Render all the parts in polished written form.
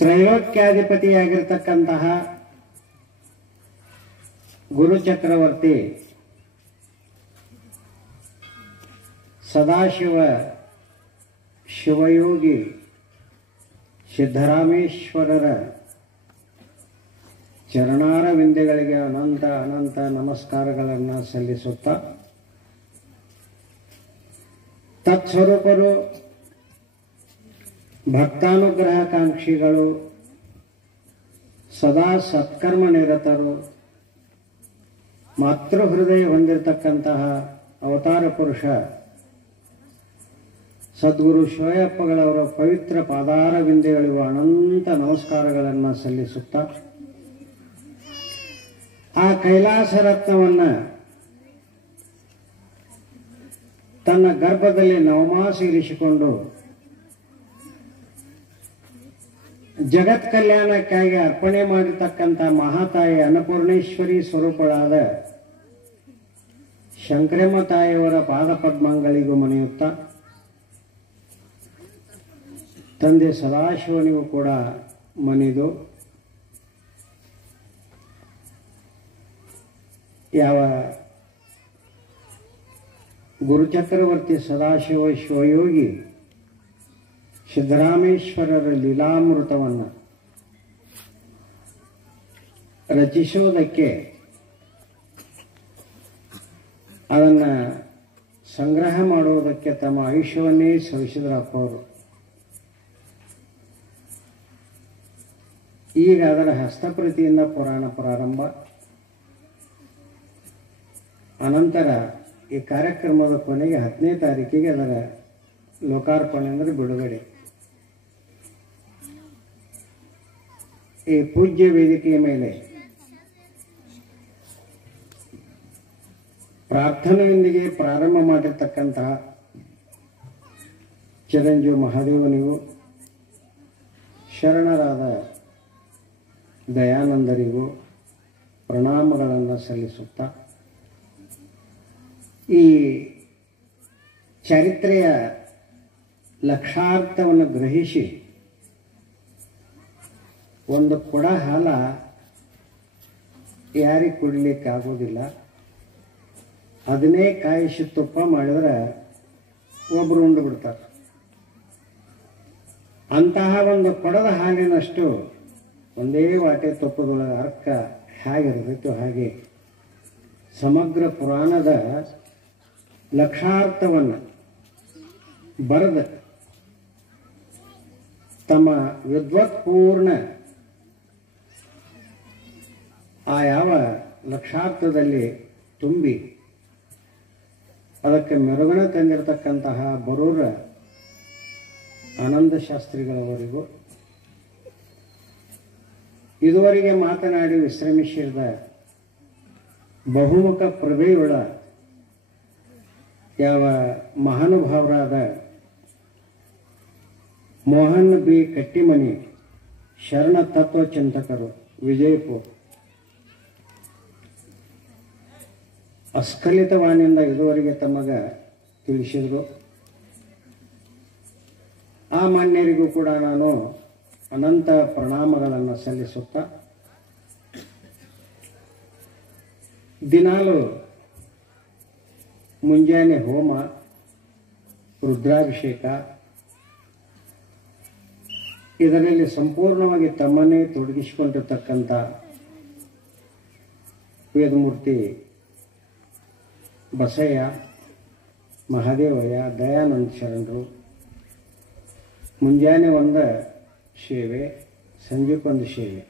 ತ್ರೈಲೋಕ್ಯಾಧಿಪತಿಯಾಗಿರ್ತಕ್ಕಂತಹ ಗುರು ಚಕ್ರವರ್ತಿ ಸದಾಶಿವ ಶಿವಯೋಗಿ ಸಿದ್ದರಾಮೇಶ್ವರರ ಚರಣಾರವಿಂದಗಳಿಗೆ ಅನಂತ ಅನಂತ ನಮಸ್ಕಾರಗಳನ್ನು ಸಲ್ಲಿಸುತ್ತಾ, ತತ್ಸ್ವರೂಪರು ಭಕ್ತಾನುಗ್ರಹಕಾಂಕ್ಷಿಗಳು, ಸದಾ ಸತ್ಕರ್ಮ ನಿರತರು, ಮಾತೃಹೃದಯ ಹೊಂದಿರತಕ್ಕಂತಹ ಅವತಾರ ಪುರುಷ ಸದ್ಗುರು ಶಿವಯಪ್ಪಗಳವರ ಪವಿತ್ರ ಪಾದಾರವಿಂದಗಳಿಗೂ ಅನಂತ ನಮಸ್ಕಾರಗಳನ್ನು ಸಲ್ಲಿಸುತ್ತಾ, ಆ ಕೈಲಾಸ ರತ್ನವನ್ನು ತನ್ನ ಗರ್ಭದಲ್ಲಿ ನವಮಾಸ ಇರಿಸಿಕೊಂಡು ಜಗತ್ ಕಲ್ಯಾಣಕ್ಕಾಗಿ ಅರ್ಪಣೆ ಮಾಡಿರ್ತಕ್ಕಂಥ ಮಹಾತಾಯಿ ಅನ್ನಪೂರ್ಣೇಶ್ವರಿ ಸ್ವರೂಪಳಾದ ಶಂಕರಮ್ಮ ತಾಯಿಯವರ ಪಾದಪದ್ಮಗಳಿಗೂ ಮನೆಯುತ್ತಾ, ತಂದೆ ಸದಾಶಿವನಿಗೂ ಕೂಡ ಮನೆದು ಯಾವ ಗುರುಚಕ್ರವರ್ತಿ ಸದಾಶಿವ ಶಿವಯೋಗಿ ಸಿದ್ದರಾಮೇಶ್ವರರ ಲೀಲಾಮೃತವನ್ನು ರಚಿಸುವುದಕ್ಕೆ, ಅದನ್ನು ಸಂಗ್ರಹ ಮಾಡುವುದಕ್ಕೆ ತಮ್ಮ ಆಯುಷ್ಯವನ್ನೇ ಸವಿಸಿದ್ರಪ್ಪ ಅವರು. ಈಗ ಅದರ ಹಸ್ತಪ್ರತಿಯಿಂದ ಪುರಾಣ ಪ್ರಾರಂಭ, ಅನಂತರ ಈ ಕಾರ್ಯಕ್ರಮದ ಕೊನೆಗೆ 10ನೇ ತಾರೀಕಿಗೆ ಅದರ ಲೋಕಾರ್ಪಣೆ ಅಂದರೆ ಬಿಡುಗಡೆ. ಈ ಪೂಜ್ಯ ವೇದಿಕೆಯ ಮೇಲೆ ಪ್ರಾರ್ಥನೆಯೊಂದಿಗೆ ಪ್ರಾರಂಭ ಮಾಡಿರ್ತಕ್ಕಂತಹ ಚಿರಂಜೀವಿ ಮಹಾದೇವನಿಗೂ, ಶರಣರಾದ ದಯಾನಂದರಿಗೂ ಪ್ರಣಾಮಗಳನ್ನು ಸಲ್ಲಿಸುತ್ತಾ, ಈ ಚರಿತ್ರೆಯ ಲಕ್ಷಾರ್ಥವನ್ನು ಗ್ರಹಿಸಿ ಒಂದು ಕೊಡ ಹಾಲ ಯಾರಿಗೆ ಕುಡಿಲಿಕ್ಕೆ ಆಗೋದಿಲ್ಲ, ಅದನ್ನೇ ಕಾಯಿಸಿ ತುಪ್ಪ ಮಾಡಿದ್ರೆ ಒಬ್ಬರು ಉಂಡು ಬಿಡ್ತಾರೆ. ಅಂತಹ ಒಂದು ಕೊಡದ ಹಾಲಿನಷ್ಟು ಒಂದೇ ವಾಟೆ ತುಪ್ಪದೊಳಗೆ ಅರ್ಕ ಹೇಗಿರ್ತೈತೋ ಹಾಗೆ ಸಮಗ್ರ ಪುರಾಣದ ಲಕ್ಷಾರ್ಥವನ್ನು ಬರೆದ ತಮ್ಮ ವಿದ್ವತ್ಪೂರ್ಣ ಆ ಯಾವ ಲಕ್ಷಾರ್ಥದಲ್ಲಿ ತುಂಬಿ ಅದಕ್ಕೆ ಮೆರುಗಣ ತಂದಿರತಕ್ಕಂತಹ ಬರೂರ ಆನಂದ ಶಾಸ್ತ್ರಿಗಳವರಿಗೂ, ಇದುವರೆಗೆ ಮಾತನಾಡಿ ವಿಶ್ರಮಿಸಿದ ಬಹುಮುಖ ಪ್ರಭೆಯುಳ್ಳ ಯಾವ ಮಹಾನುಭಾವರಾದ ಮೋಹನ್ ಬಿ ಕಟ್ಟಿಮನಿ ಶರಣ ತತ್ವ ಚಿಂತಕರು ವಿಜಯಪುರ, ಅಸ್ಖಲಿತವಾಣಿಯಿಂದ ಇದುವರೆಗೆ ತಮಗ ತಿಳಿಸಿದರು. ಆ ಮಾನ್ಯರಿಗೂ ಕೂಡ ನಾನು ಅನಂತ ಪ್ರಣಾಮಗಳನ್ನು ಸಲ್ಲಿಸುತ್ತಾ, ದಿನಾಲು ಮುಂಜಾನೆ ಹೋಮ, ರುದ್ರಾಭಿಷೇಕ, ಇದರಲ್ಲಿ ಸಂಪೂರ್ಣವಾಗಿ ತಮ್ಮನ್ನೇ ತೊಡಗಿಸಿಕೊಂಡಿರ್ತಕ್ಕಂಥ ವೇದಮೂರ್ತಿ ಬಸಯ್ಯ, ಮಹಾದೇವಯ್ಯ, ದಯಾನಂದ ಶರಣರು, ಮುಂಜಾನೆ ಒಂದು ಸೇವೆ, ಸಂಜೆಗೊಂದು ಸೇವೆ,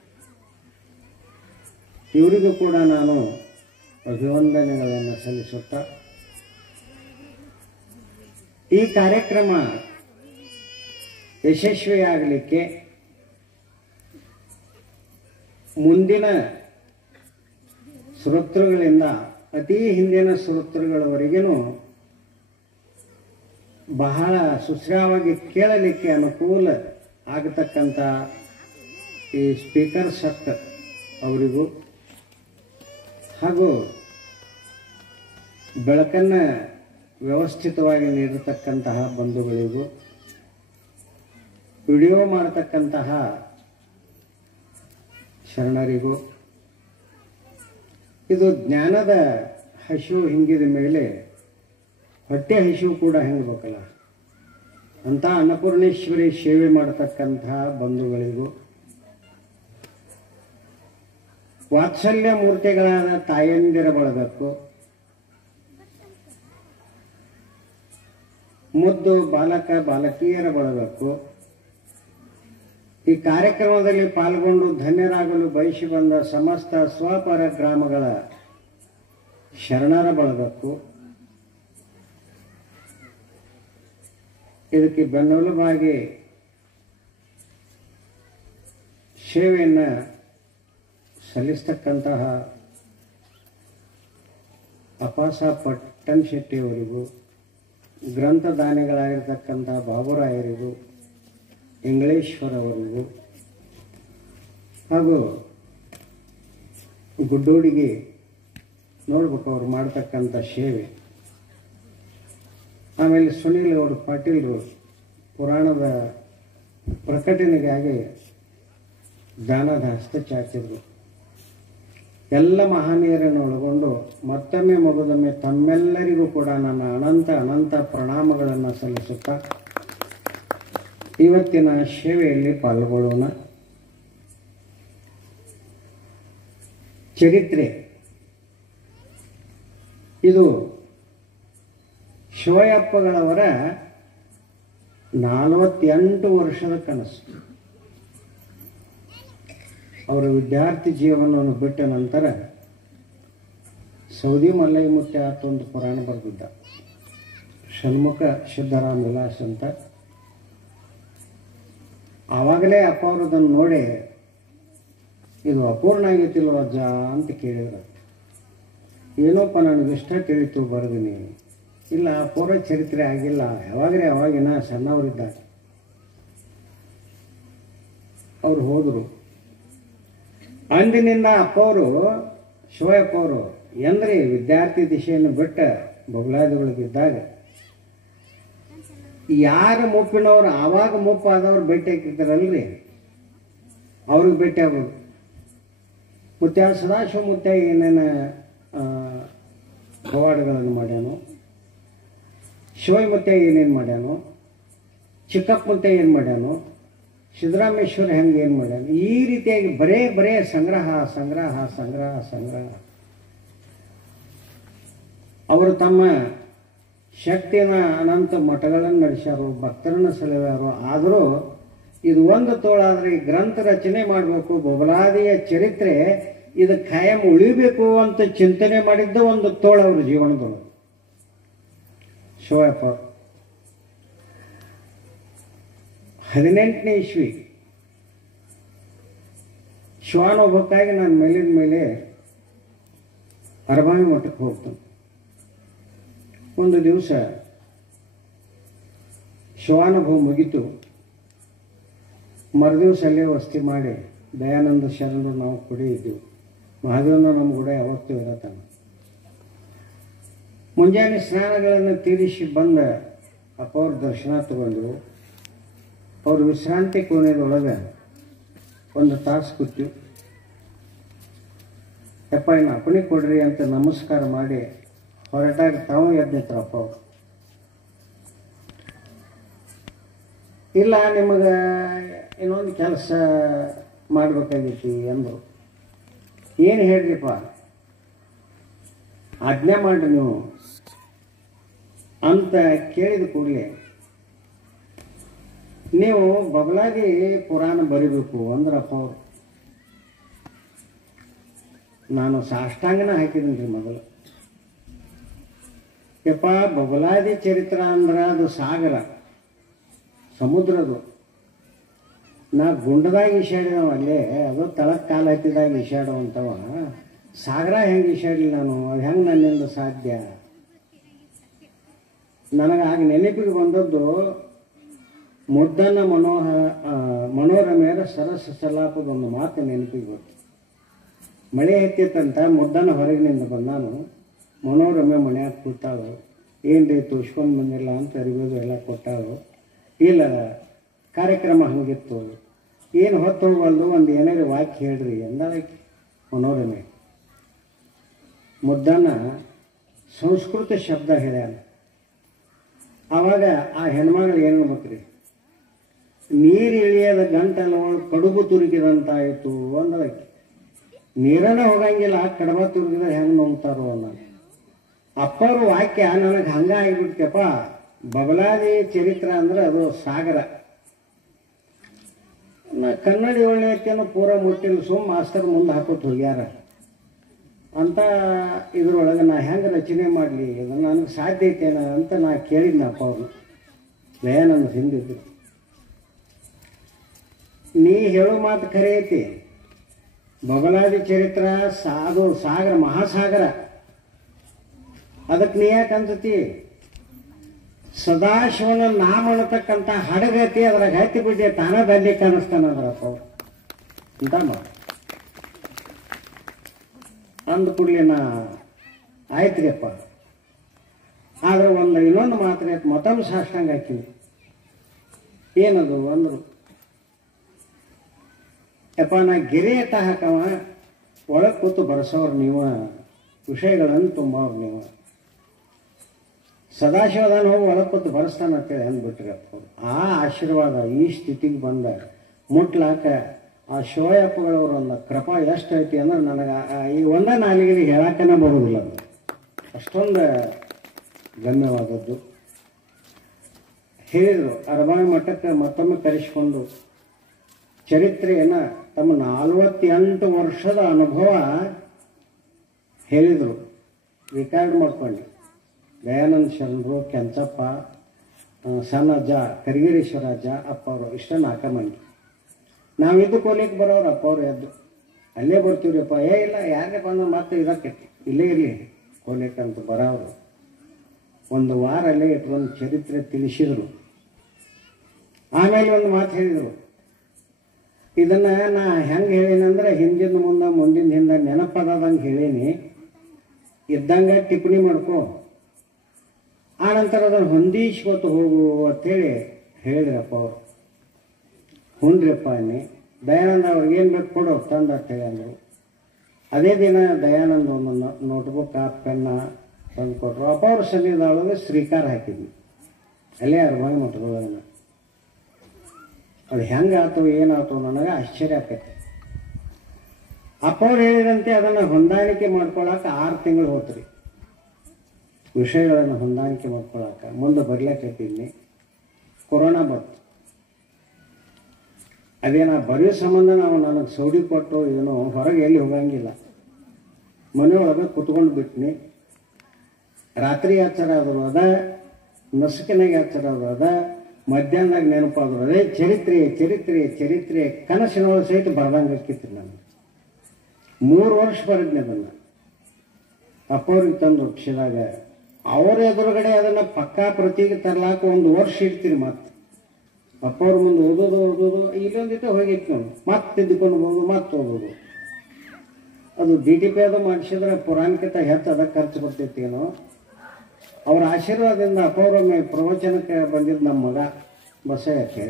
ಇವರಿಗೂ ಕೂಡ ನಾನು ಅಭಿವಂದನೆಗಳನ್ನು ಸಲ್ಲಿಸುತ್ತಾ, ಈ ಕಾರ್ಯಕ್ರಮ ಯಶಸ್ವಿಯಾಗಲಿಕ್ಕೆ ಮುಂದಿನ ಶ್ರೋತೃಗಳಿಂದ ಅತಿ ಹಿಂದಿನ ಶ್ರೋತೃಗಳವರೆಗೂ ಬಹಳ ಸುಶ್ರಾವಾಗಿ ಕೇಳಲಿಕ್ಕೆ ಅನುಕೂಲ ಆಗತಕ್ಕಂಥ ಈ ಸ್ಪೀಕರ್ ಸೆಟ್ ಅವರಿಗೂ ಹಾಗೂ ಬೆಳಕನ್ನು ವ್ಯವಸ್ಥಿತವಾಗಿ ನೀಡತಕ್ಕಂತಹ ಬಂಧುಗಳಿಗೂ, ವಿಡಿಯೋ ಮಾಡತಕ್ಕಂತಹ ಶರಣರಿಗೂ. ಇದು ಜ್ಞಾನದ ಹಸಿವು ಹಿಂಗಿದ ಮೇಲೆ ಹೊಟ್ಟೆ ಹಸಿವು ಕೂಡ ಹೆಂಗಬೇಕಲ್ಲ ಅಂತ ಅನ್ನಪೂರ್ಣೇಶ್ವರಿ ಸೇವೆ ಮಾಡತಕ್ಕಂಥ ಬಂಧುಗಳಿಗೂ, ವಾತ್ಸಲ್ಯ ಮೂರ್ತಿಗಳಾದ ತಾಯಂದಿರ ಬಳಗಕ್ಕೂ, ಮುದ್ದು ಬಾಲಕ ಬಾಲಕಿಯರ ಬಳಗಕ್ಕೂ, ಈ ಕಾರ್ಯಕ್ರಮದಲ್ಲಿ ಪಾಲ್ಗೊಂಡು ಧನ್ಯರಾಗಲು ಬಯಸಿ ಬಂದ ಸಮಸ್ತ ಸ್ವಪರ ಗ್ರಾಮಗಳ ಶರಣರ ಬಳಗಕ್ಕೂ, ಇದಕ್ಕೆ ಬೆನ್ನೆಲುಬಾಗಿ ಸೇವೆಯನ್ನು ಸಲ್ಲಿಸ್ತಕ್ಕಂತಹ ಅಪಾಸ ಪಟ್ಟಣ ಶೆಟ್ಟಿಯವರಿಗೂ, ಗ್ರಂಥದಾನಿಗಳಾಗಿರ್ತಕ್ಕಂಥ ಬಾಬುರಾಯರಿಗೂ, ಇಂಗ್ಲೇಶ್ವರ ಅವರಿಗೂ, ಹಾಗೂ ಗುಡ್ಡೋಡಿಗೆ ನೋಡ್ಬೇಕು ಅವ್ರು ಮಾಡ್ತಕ್ಕಂಥ ಸೇವೆ. ಆಮೇಲೆ ಸುನೀಲ್ ಗೌಡ ಪಾಟೀಲರು ಪುರಾಣದ ಪ್ರಕಟಣೆಗಾಗಿ ದಾನದ ಹಸ್ತ ಚಾಚಿದ್ರು. ಎಲ್ಲ ಮಹನೀಯರನ್ನು ಒಳಗೊಂಡು ಮತ್ತೊಮ್ಮೆ ಮಗದೊಮ್ಮೆ ತಮ್ಮೆಲ್ಲರಿಗೂ ಕೂಡ ನನ್ನ ಅನಂತ ಅನಂತ ಪ್ರಣಾಮಗಳನ್ನು ಸಲ್ಲಿಸುತ್ತಾ ಇವತ್ತಿನ ಸೇವೆಯಲ್ಲಿ ಪಾಲ್ಗೊಳ್ಳೋಣ. ಚರಿತ್ರೆ ಇದು ಶಿವಯಪ್ಪಗಳವರ 48 ವರ್ಷದ ಕನಸು. ಅವರ ವಿದ್ಯಾರ್ಥಿ ಜೀವನವನ್ನು ಬಿಟ್ಟ ನಂತರ ಸೌದಿ ಮಲ್ಲಯ್ಯ ಮುತ್ಯ ಒಂದು ಪುರಾಣ ಬರೆದಿದ್ದ, ಷಣ್ಮುಖ ಸಿದ್ದರಾಮ ವಿಲಾಸ್ ಅಂತ. ಆವಾಗಲೇ ಅಪ್ಪ ಅವರು ಅದನ್ನು ನೋಡಿ ಇದು ಅಪೂರ್ಣ ಆಗೈತಿಲ್ವ ಅಜ್ಜ ಅಂತ ಕೇಳಿದ್ರು. ಏನೋಪ್ಪ ನನಗಿಷ್ಟ ತಿಳಿತು ಬರೆದಿನಿ. ಇಲ್ಲ ಪೂರ್ವ ಚರಿತ್ರೆ ಆಗಿಲ್ಲ, ಯಾವಾಗಲೇ ಅವಾಗಿನ ಸಣ್ಣವರಿದ್ದಾಗ. ಅವ್ರು ಹೋದರು. ಅಂದಿನಿಂದ ಅಪ್ಪವರು ಶಿವಯಪ್ಪ ಅವರು ಎಂದ್ರೆ ವಿದ್ಯಾರ್ಥಿ ದಿಶೆಯನ್ನು ಬಿಟ್ಟ ಬಬಲಾದಿಗಳಿಗಿದ್ದಾಗ ಯಾರ ಮುಪ್ಪಿನವ್ರು ಆವಾಗ ಮುಪ್ಪಾದವ್ರು ಭೇಟಿ ಹಾಕಿರ್ತಾರಲ್ರಿ, ಅವ್ರಿಗೆ ಭೇಟಿ ಆಗೋದು. ಮುತ್ಯ ಸದಾಶಿವ ಮುತ್ಯ ಏನೇನು ಪವಾಡಗಳನ್ನು ಮಾಡ್ಯಾನೋ, ಶಿವಯ್ಯ ಮುತ್ಯ ಏನೇನು ಮಾಡ್ಯಾನೋ, ಚಿಕ್ಕಪ್ಪ ಮುತ್ಯ ಏನು ಮಾಡ್ಯಾನೋ, ಸಿದ್ದರಾಮೇಶ್ವರ ಹೆಂಗೆ ಏನು ಮಾಡ್ಯಾನ, ಈ ರೀತಿಯಾಗಿ ಬರೇ ಸಂಗ್ರಹ ಸಂಗ್ರಹ ಸಂಗ್ರಹ ಸಂಗ್ರಹ. ಅವರು ತಮ್ಮ ಶಕ್ತಿನ ಅನಂತ ಮಠಗಳನ್ನು ನಡೆಸ್ಯಾರು, ಭಕ್ತರನ್ನು ಸೆಳೆವ್ಯಾರು. ಆದರೂ ಇದು ಒಂದು ತೋಳಾದರೆ ಈ ಗ್ರಂಥ ರಚನೆ ಮಾಡಬೇಕು, ಬಬಲಾದಿಯ ಚರಿತ್ರೆ ಇದು ಖಾಯಂ ಉಳಿಬೇಕು ಅಂತ ಚಿಂತನೆ ಮಾಡಿದ್ದ ಒಂದು ತೋಳ ಅವ್ರ ಜೀವನದೊಳಗೆ ಶಿವಯಪ್ಪ. 18ನೇ ಇಸ್ವಿ ಶಿವಾನುಭವಕ್ಕಾಗಿ ನಾನು ಮೇಲಿನ ಮೇಲೆ ಅರಬಾವಿ ಮಠಕ್ಕೆ ಹೋಗ್ತೇನೆ. ಒಂದು ದಿವಸ ಶಿವಾನುಭವ ಮುಗಿತು. ಮರುದಿವಸ ಅಲ್ಲೇ ವಸ್ತಿ ಮಾಡಿ ದಯಾನಂದ ಶರಣರು ನಾವು ಕೂಡ ಇದ್ದೆವು. ಮಹಾದೇವನ ನಮ್ಮ ಕೂಡ ಯಾವತ್ತೂ ಇರತ್ತಾನ. ಮುಂಜಾನೆ ಸ್ನಾನಗಳನ್ನು ತೀರಿಸಿ ಬಂದ ಅಪ್ಪ ಅವ್ರ ದರ್ಶನ ತಗೊಂಡ್ರು. ಅವ್ರ ವಿಶ್ರಾಂತಿ ಕೋಣೆದೊಳಗೆ ಒಂದು ತಾಸು ಕೂತು ಯಪ್ಪ ಇನ್ನು ಅಪ್ಪಣೆ ಕೊಡ್ರಿ ಅಂತ ನಮಸ್ಕಾರ ಮಾಡಿ ಹೊರಟಾಗ ತಾವು ಎದ್ದಿತ್ರಪ್ಪ ಅವರು. ಇಲ್ಲ ನಿಮಗೆ ಇನ್ನೊಂದು ಕೆಲಸ ಮಾಡಬೇಕಾಗೈತಿ ಅಂದರು. ಏನು ಹೇಳ್ರಿಪ್ಪ, ಆಜ್ಞೆ ಮಾಡ್ರಿ ನೀವು ಅಂತ ಕೇಳಿದ ಕೂಡಲೇ ನೀವು ಬಬಲಾದಿ ಪುರಾಣ ಬರಿಬೇಕು ಅಂದ್ರಪ್ಪ ಅವರು. ನಾನು ಸಾಷ್ಟಾಂಗನ ಹಾಕಿದ್ದೀನಿ ರೀ ಮೊದಲು. ಯಪ್ಪ ಬಬಲಾದಿ ಚರಿತ್ರ ಅಂದ್ರೆ ಅದು ಸಾಗರ, ಸಮುದ್ರದು. ನಾ ಗುಂಡದಾಗ ಈಶಾಡಿದವ ಅಲ್ಲೇ, ಅದು ತಳಕ್ಕೆ ಕಾಲು ಹತ್ತಿದಾಗ ಈಶಾಡುವಂಥವ. ಸಾಗರ ಹೆಂಗೆ ಈಶಾಡಲಿ ನಾನು, ಅದು ಹೆಂಗೆ ನನ್ನಿಂದ ಸಾಧ್ಯ? ನನಗೆ ಆಗ ನೆನಪಿಗೆ ಬಂದದ್ದು ಮುದ್ದನ ಮನೋರಮೆಯರ ಸರಸ ಸಲಾಪದೊಂದು ಮಾತು ನೆನಪಿಗೆ ಬಂತು. ಮಳೆ ಹತ್ತಿತ್ತಂತ ಮುದ್ದನ ಹೊರಗಿನಿಂದ ಬಂದಾನು. ಮನೋರಮೆ ಮನ್ಯಾಗ ಕೂತಾಳು. ಏನು ರೀ ತೋರಿಸ್ಕೊಂಡು ಬಂದಿಲ್ಲ ಅಂತ ಅರಿಬೋದು ಎಲ್ಲ ಕೊಟ್ಟಾಳು. ಇಲ್ಲ ಕಾರ್ಯಕ್ರಮ ಹಂಗಿತ್ತು, ಏನು ಹೊತ್ತು ಹೋಗಲ್ದು, ಒಂದು ಏನಾರು ವಾಕ್ಯ ಹೇಳ್ರಿ ಅಂದಾಳಕ್ಕೆ ಮನೋರಮೆ. ಮುದ್ದನ ಸಂಸ್ಕೃತ ಶಬ್ದ ಹೇಳ್ಯಾನ. ಆವಾಗ ಆ ಹೆಣ್ಮಗಳು ಏನು ಅನ್ಬೇಕ್ರಿ, ನೀರು ಇಳಿಯದ ಗಂಟಲ ಒಳಗೆ ಕಡುಬು ತುರುಕಿದಂತಾಯಿತು ಅಂದಳಕ್ಕೆ. ನೀರನ್ನ ಹೋಗಂಗಿಲ್ಲ, ಕಡಬ ತುರುಕಿದ ಹೆಂಗೆ ನೋಡ್ತಾರೋ ಅನ್ನೋ ಅಪ್ಪವ್ರ ವಾಕ್ಯ ನನಗೆ ಹಂಗ ಆಗಿಬಿಡ್ತಪ್ಪ. ಬಬಲಾದಿ ಚರಿತ್ರೆ ಅಂದ್ರೆ ಅದು ಸಾಗರ. ನಾ ಕನ್ನಡಿ ಒಳ್ಳೆಯಕ್ಕೇನು ಪೂರ ಮುಟ್ಟಿಲ್ಲ, ಮಾಸ್ತರ್ ಮುಂದೆ ಹಾಕೋತ್ ಹೋಗ್ಯಾರ ಅಂತ ಇದ್ರೊಳಗೆ ನಾ ಹೆಂಗೆ ರಚನೆ ಮಾಡಲಿ, ಇದು ನನಗೆ ಸಾಧ್ಯ ಐತೇನ ಅಂತ ನಾ ಕೇಳಿದ್ನಪ್ಪ ಅವ್ರನ್ನ. ದಯಾನಂದ ಹಿಂದಿದ್ರು. ನೀ ಹೇಳೋ ಮಾತು ಖರೆ ಐತಿ. ಬಬಲಾದಿ ಚರಿತ್ರ ಅದು ಸಾಗರ, ಮಹಾಸಾಗರ. ಅದಕ್ಕೆ ನೀ ಯಾಕೆ ಅನ್ಸತಿ? ಸದಾಶಿವನ ನಾಮ ಅನ್ನತಕ್ಕಂಥ ಹಡಗತಿ ಅದ್ರಾಗ ಹತ್ತಿ ಬಿದ್ದೆ ತಾನ ದಂಡಿ ಕಾಣಿಸ್ತಾನ ಅದ್ರಪ್ಪ ಅವ್ರು ಅಂತ ಮಾತು ಅಂದ ಕೂಡಲೇ ನಾ ಆಯ್ತ್ರಿಯಪ್ಪ. ಆದ್ರೆ ಇನ್ನೊಂದು ಮಾತ್ರ ಮತ್ತೊಂದು ಸಾಷ್ಟಾಂಗ ಹಾಕಿನಿ. ಏನದು ಅಂದ್ರು, ಯಪ್ಪ ನಾ ಗಿರಿ ಎಟ್ಟ ಹಾಕವ, ಒಳಗೆ ಕೂತು ಬರ್ಸೋರು ನೀವು, ವಿಷಯಗಳನ್ನು ತುಂಬವ್ರು ನೀವು. ಸದಾಶಿವದಾನ ಹೋಗಿ ಒಳಗೆ ಕೂತು ಬರೆಸ್ತಾನ ಅಂತೇಳಿ ಅಂದ್ಬಿಟ್ರಿ ಅಪ್ಪ. ಆ ಆಶೀರ್ವಾದ ಈ ಸ್ಥಿತಿಗೆ ಬಂದ ಮುಟ್ಲಾಕ ಆ ಶಿವಯಪ್ಪಗಳವ್ರ ಒಂದು ಕೃಪಾ ಎಷ್ಟು ಐತಿ ಅಂದ್ರೆ ನನಗೆ ಈ ಒಂದೇ ನಾಲಿಗೆ ಹೇಳಕ್ಕನೇ ಬರೋದಿಲ್ಲ. ಅದು ಅಷ್ಟೊಂದು ಗಮ್ಯವಾದದ್ದು. ಹೇಳಿದರು ಅರಬಾವಿ ಮಠಕ್ಕೆ ಮತ್ತೊಮ್ಮೆ ಕರೆಸಿಕೊಂಡು ಚರಿತ್ರೆಯನ್ನು ತಮ್ಮ 48 ವರ್ಷದ ಅನುಭವ ಹೇಳಿದರು. ರೆಕಾರ್ಡ್ ಮಾಡ್ಕೊಂಡು ದಯಾನಂದ ಶರಣರು, ಕೆಂಚಪ್ಪ, ಸಣ್ಣ ಅಜ್ಜ, ಕರಿಗಿರೀಶ್ವರ ಅಜ್ಜ, ಅಪ್ಪ ಅವರು, ಇಷ್ಟ 4 ಮಂದಿ. ನಾವಿದ್ದು ಕೋಲಿಕ್ಕೆ ಬರೋರು. ಅಪ್ಪ ಅವ್ರು ಎದ್ದು ಅಲ್ಲೇ ಬರ್ತೀವ್ರಿಪ್ಪ. ಇಲ್ಲ ಯಾರಿಗೆ ಬಂದ ಮತ್ತೆ ಇದಕ್ಕೆ ಇಲ್ಲೇ ಇರಲಿ ಕೋಲಿಕ್ಕೆ ಅಂತ ಬರೋರು. ಒಂದು ವಾರ ಅಲ್ಲೇ ಇಟ್ಕೊಂಡು ಚರಿತ್ರೆ ತಿಳಿಸಿದರು. ಆಮೇಲೆ ಒಂದು ಮಾತು ಹೇಳಿದರು. ಇದನ್ನು ನಾ ಹೆಂಗೆ ಹೇಳೀನಂದ್ರೆ ಹಿಂದಿನ ಮುಂದೆ ಮುಂದಿನ ಹಿಂದೆ ನೆನಪದಂಗೆ ಹೇಳೀನಿ, ಇದ್ದಂಗೆ ಟಿಪ್ಪಣಿ ಮಾಡ್ಕೊ, ಆನಂತರ ಅದನ್ನು ಹೊಂದಿಸ್ಕೊತ ಹೋಗು ಅಂಥೇಳಿ ಹೇಳಿದ್ರಪ್ಪ ಅವರು. ಹುಣ್ರಿಪ್ಪ ಅನ್ನಿ. ದಯಾನಂದ ಅವ್ರಿಗೆ ಏನು ಬೇಕು ಕೊಡು ತಂದು ಅಂತೇಳಿ ಅಂದರು. ಅದೇ ದಿನ ದಯಾನಂದ ಒಂದು ನೋಟ್ಬುಕ್ ಪೆನ್ನ ತಂದು ಕೊಟ್ಟರು. ಅಪ್ಪ ಅವ್ರ ಸನ್ನಿಧಾನದೊಳಗೆ ಶ್ರೀಕಾರ ಹಾಕಿದ್ವಿ ಅಲ್ಲೇ ಅರಬಾವಿ ಮಠದೊಳಗೆ. ಅದು ಹೆಂಗಾಯ್ತು ಏನಾಯ್ತು ನನಗೆ ಆಶ್ಚರ್ಯ ಆಕೈತಿ. ಅಪ್ಪ ಅವ್ರು ಹೇಳಿದಂತೆ ಅದನ್ನು ಹೊಂದಾಣಿಕೆ ಮಾಡ್ಕೊಳಕ್ಕೆ 6 ತಿಂಗಳು ಹೋತ್ರಿ. ವಿಷಯಗಳನ್ನು ಹೊಂದಾಣಿಕೆ ಮಾಡ್ಕೊಳಕ್ಕೆ ಮುಂದೆ ಬರ್ಲಿಕ್ಕೈತಿದ್ನಿ. ಕೊರೋನಾ ಬಂತು. ಅದೇನ ಬರೆಯೋ ಸಂಬಂಧ ನಾವು ನನಗೆ ಸೌಡಿ ಕೊಟ್ಟು ಏನೋ ಹೊರಗೆ ಎಲ್ಲಿ ಹೋಗಂಗಿಲ್ಲ. ಮನೆಯೊಳಗೆ ಕುತ್ಕೊಂಡು ಬಿಟ್ನಿ. ರಾತ್ರಿ ಆಚಾರ ಆದರೂ ಅದ, ನಸುಕಿನಾಗ ಆಚಾರ ಆದರೂ ಅದ, ಮಧ್ಯಾಹ್ನದಾಗ ನೆನಪಾದ್ರು ಅದೇ. ಚರಿತ್ರೆ ಚರಿತ್ರೆ ಚರಿತ್ರೆ ಕನಸಿನೊಳಗೆ ಸಹಿತ ಬರ್ದಂಗೆ ಹಾಕಿತ್ರಿ. ನಾನು 3 ವರ್ಷ ಬರೆದ್ನಿ ಅದನ್ನು. ಅಪ್ಪವ್ರಿಗೆ ತಂದು ಒಪ್ಪಿಸಿದಾಗ ಅವ್ರ ಎದುರುಗಡೆ ಅದನ್ನು ಪಕ್ಕಾ ಪ್ರತಿಗೆ ತರ್ಲಾಕ 1 ವರ್ಷ ಇಡ್ತೀರಿ. ಮತ್ತೆ ಅಪ್ಪವ್ರ ಮುಂದೆ ಓದೋದು ಇಲ್ಲೊಂದಿಟ್ಟು ಹೋಗಿತ್ತು ನಾವು. ಮತ್ತೆ ತಿದ್ದುಕೊಂಡು ಹೋಗೋದು, ಮತ್ತೆ ಓದೋದು. ಅದು DTP ಅದು ಮಾಡಿಸಿದ್ರೆ ಪುರಾಣಕ್ಕಿಂತ ಹೆಚ್ಚು ಅದಕ್ಕೆ ಖರ್ಚು ಬರ್ತೈತಿ ಏನೋ. ಅವ್ರ ಆಶೀರ್ವಾದದಿಂದ ಅಪ್ಪವ್ರೊಮ್ಮೆ ಪ್ರವಚನಕ್ಕೆ ಬಂದಿದ್ದು ನಮ್ಮ ಮಗ ಬಸಯ್ಯಕ್ಕೆ.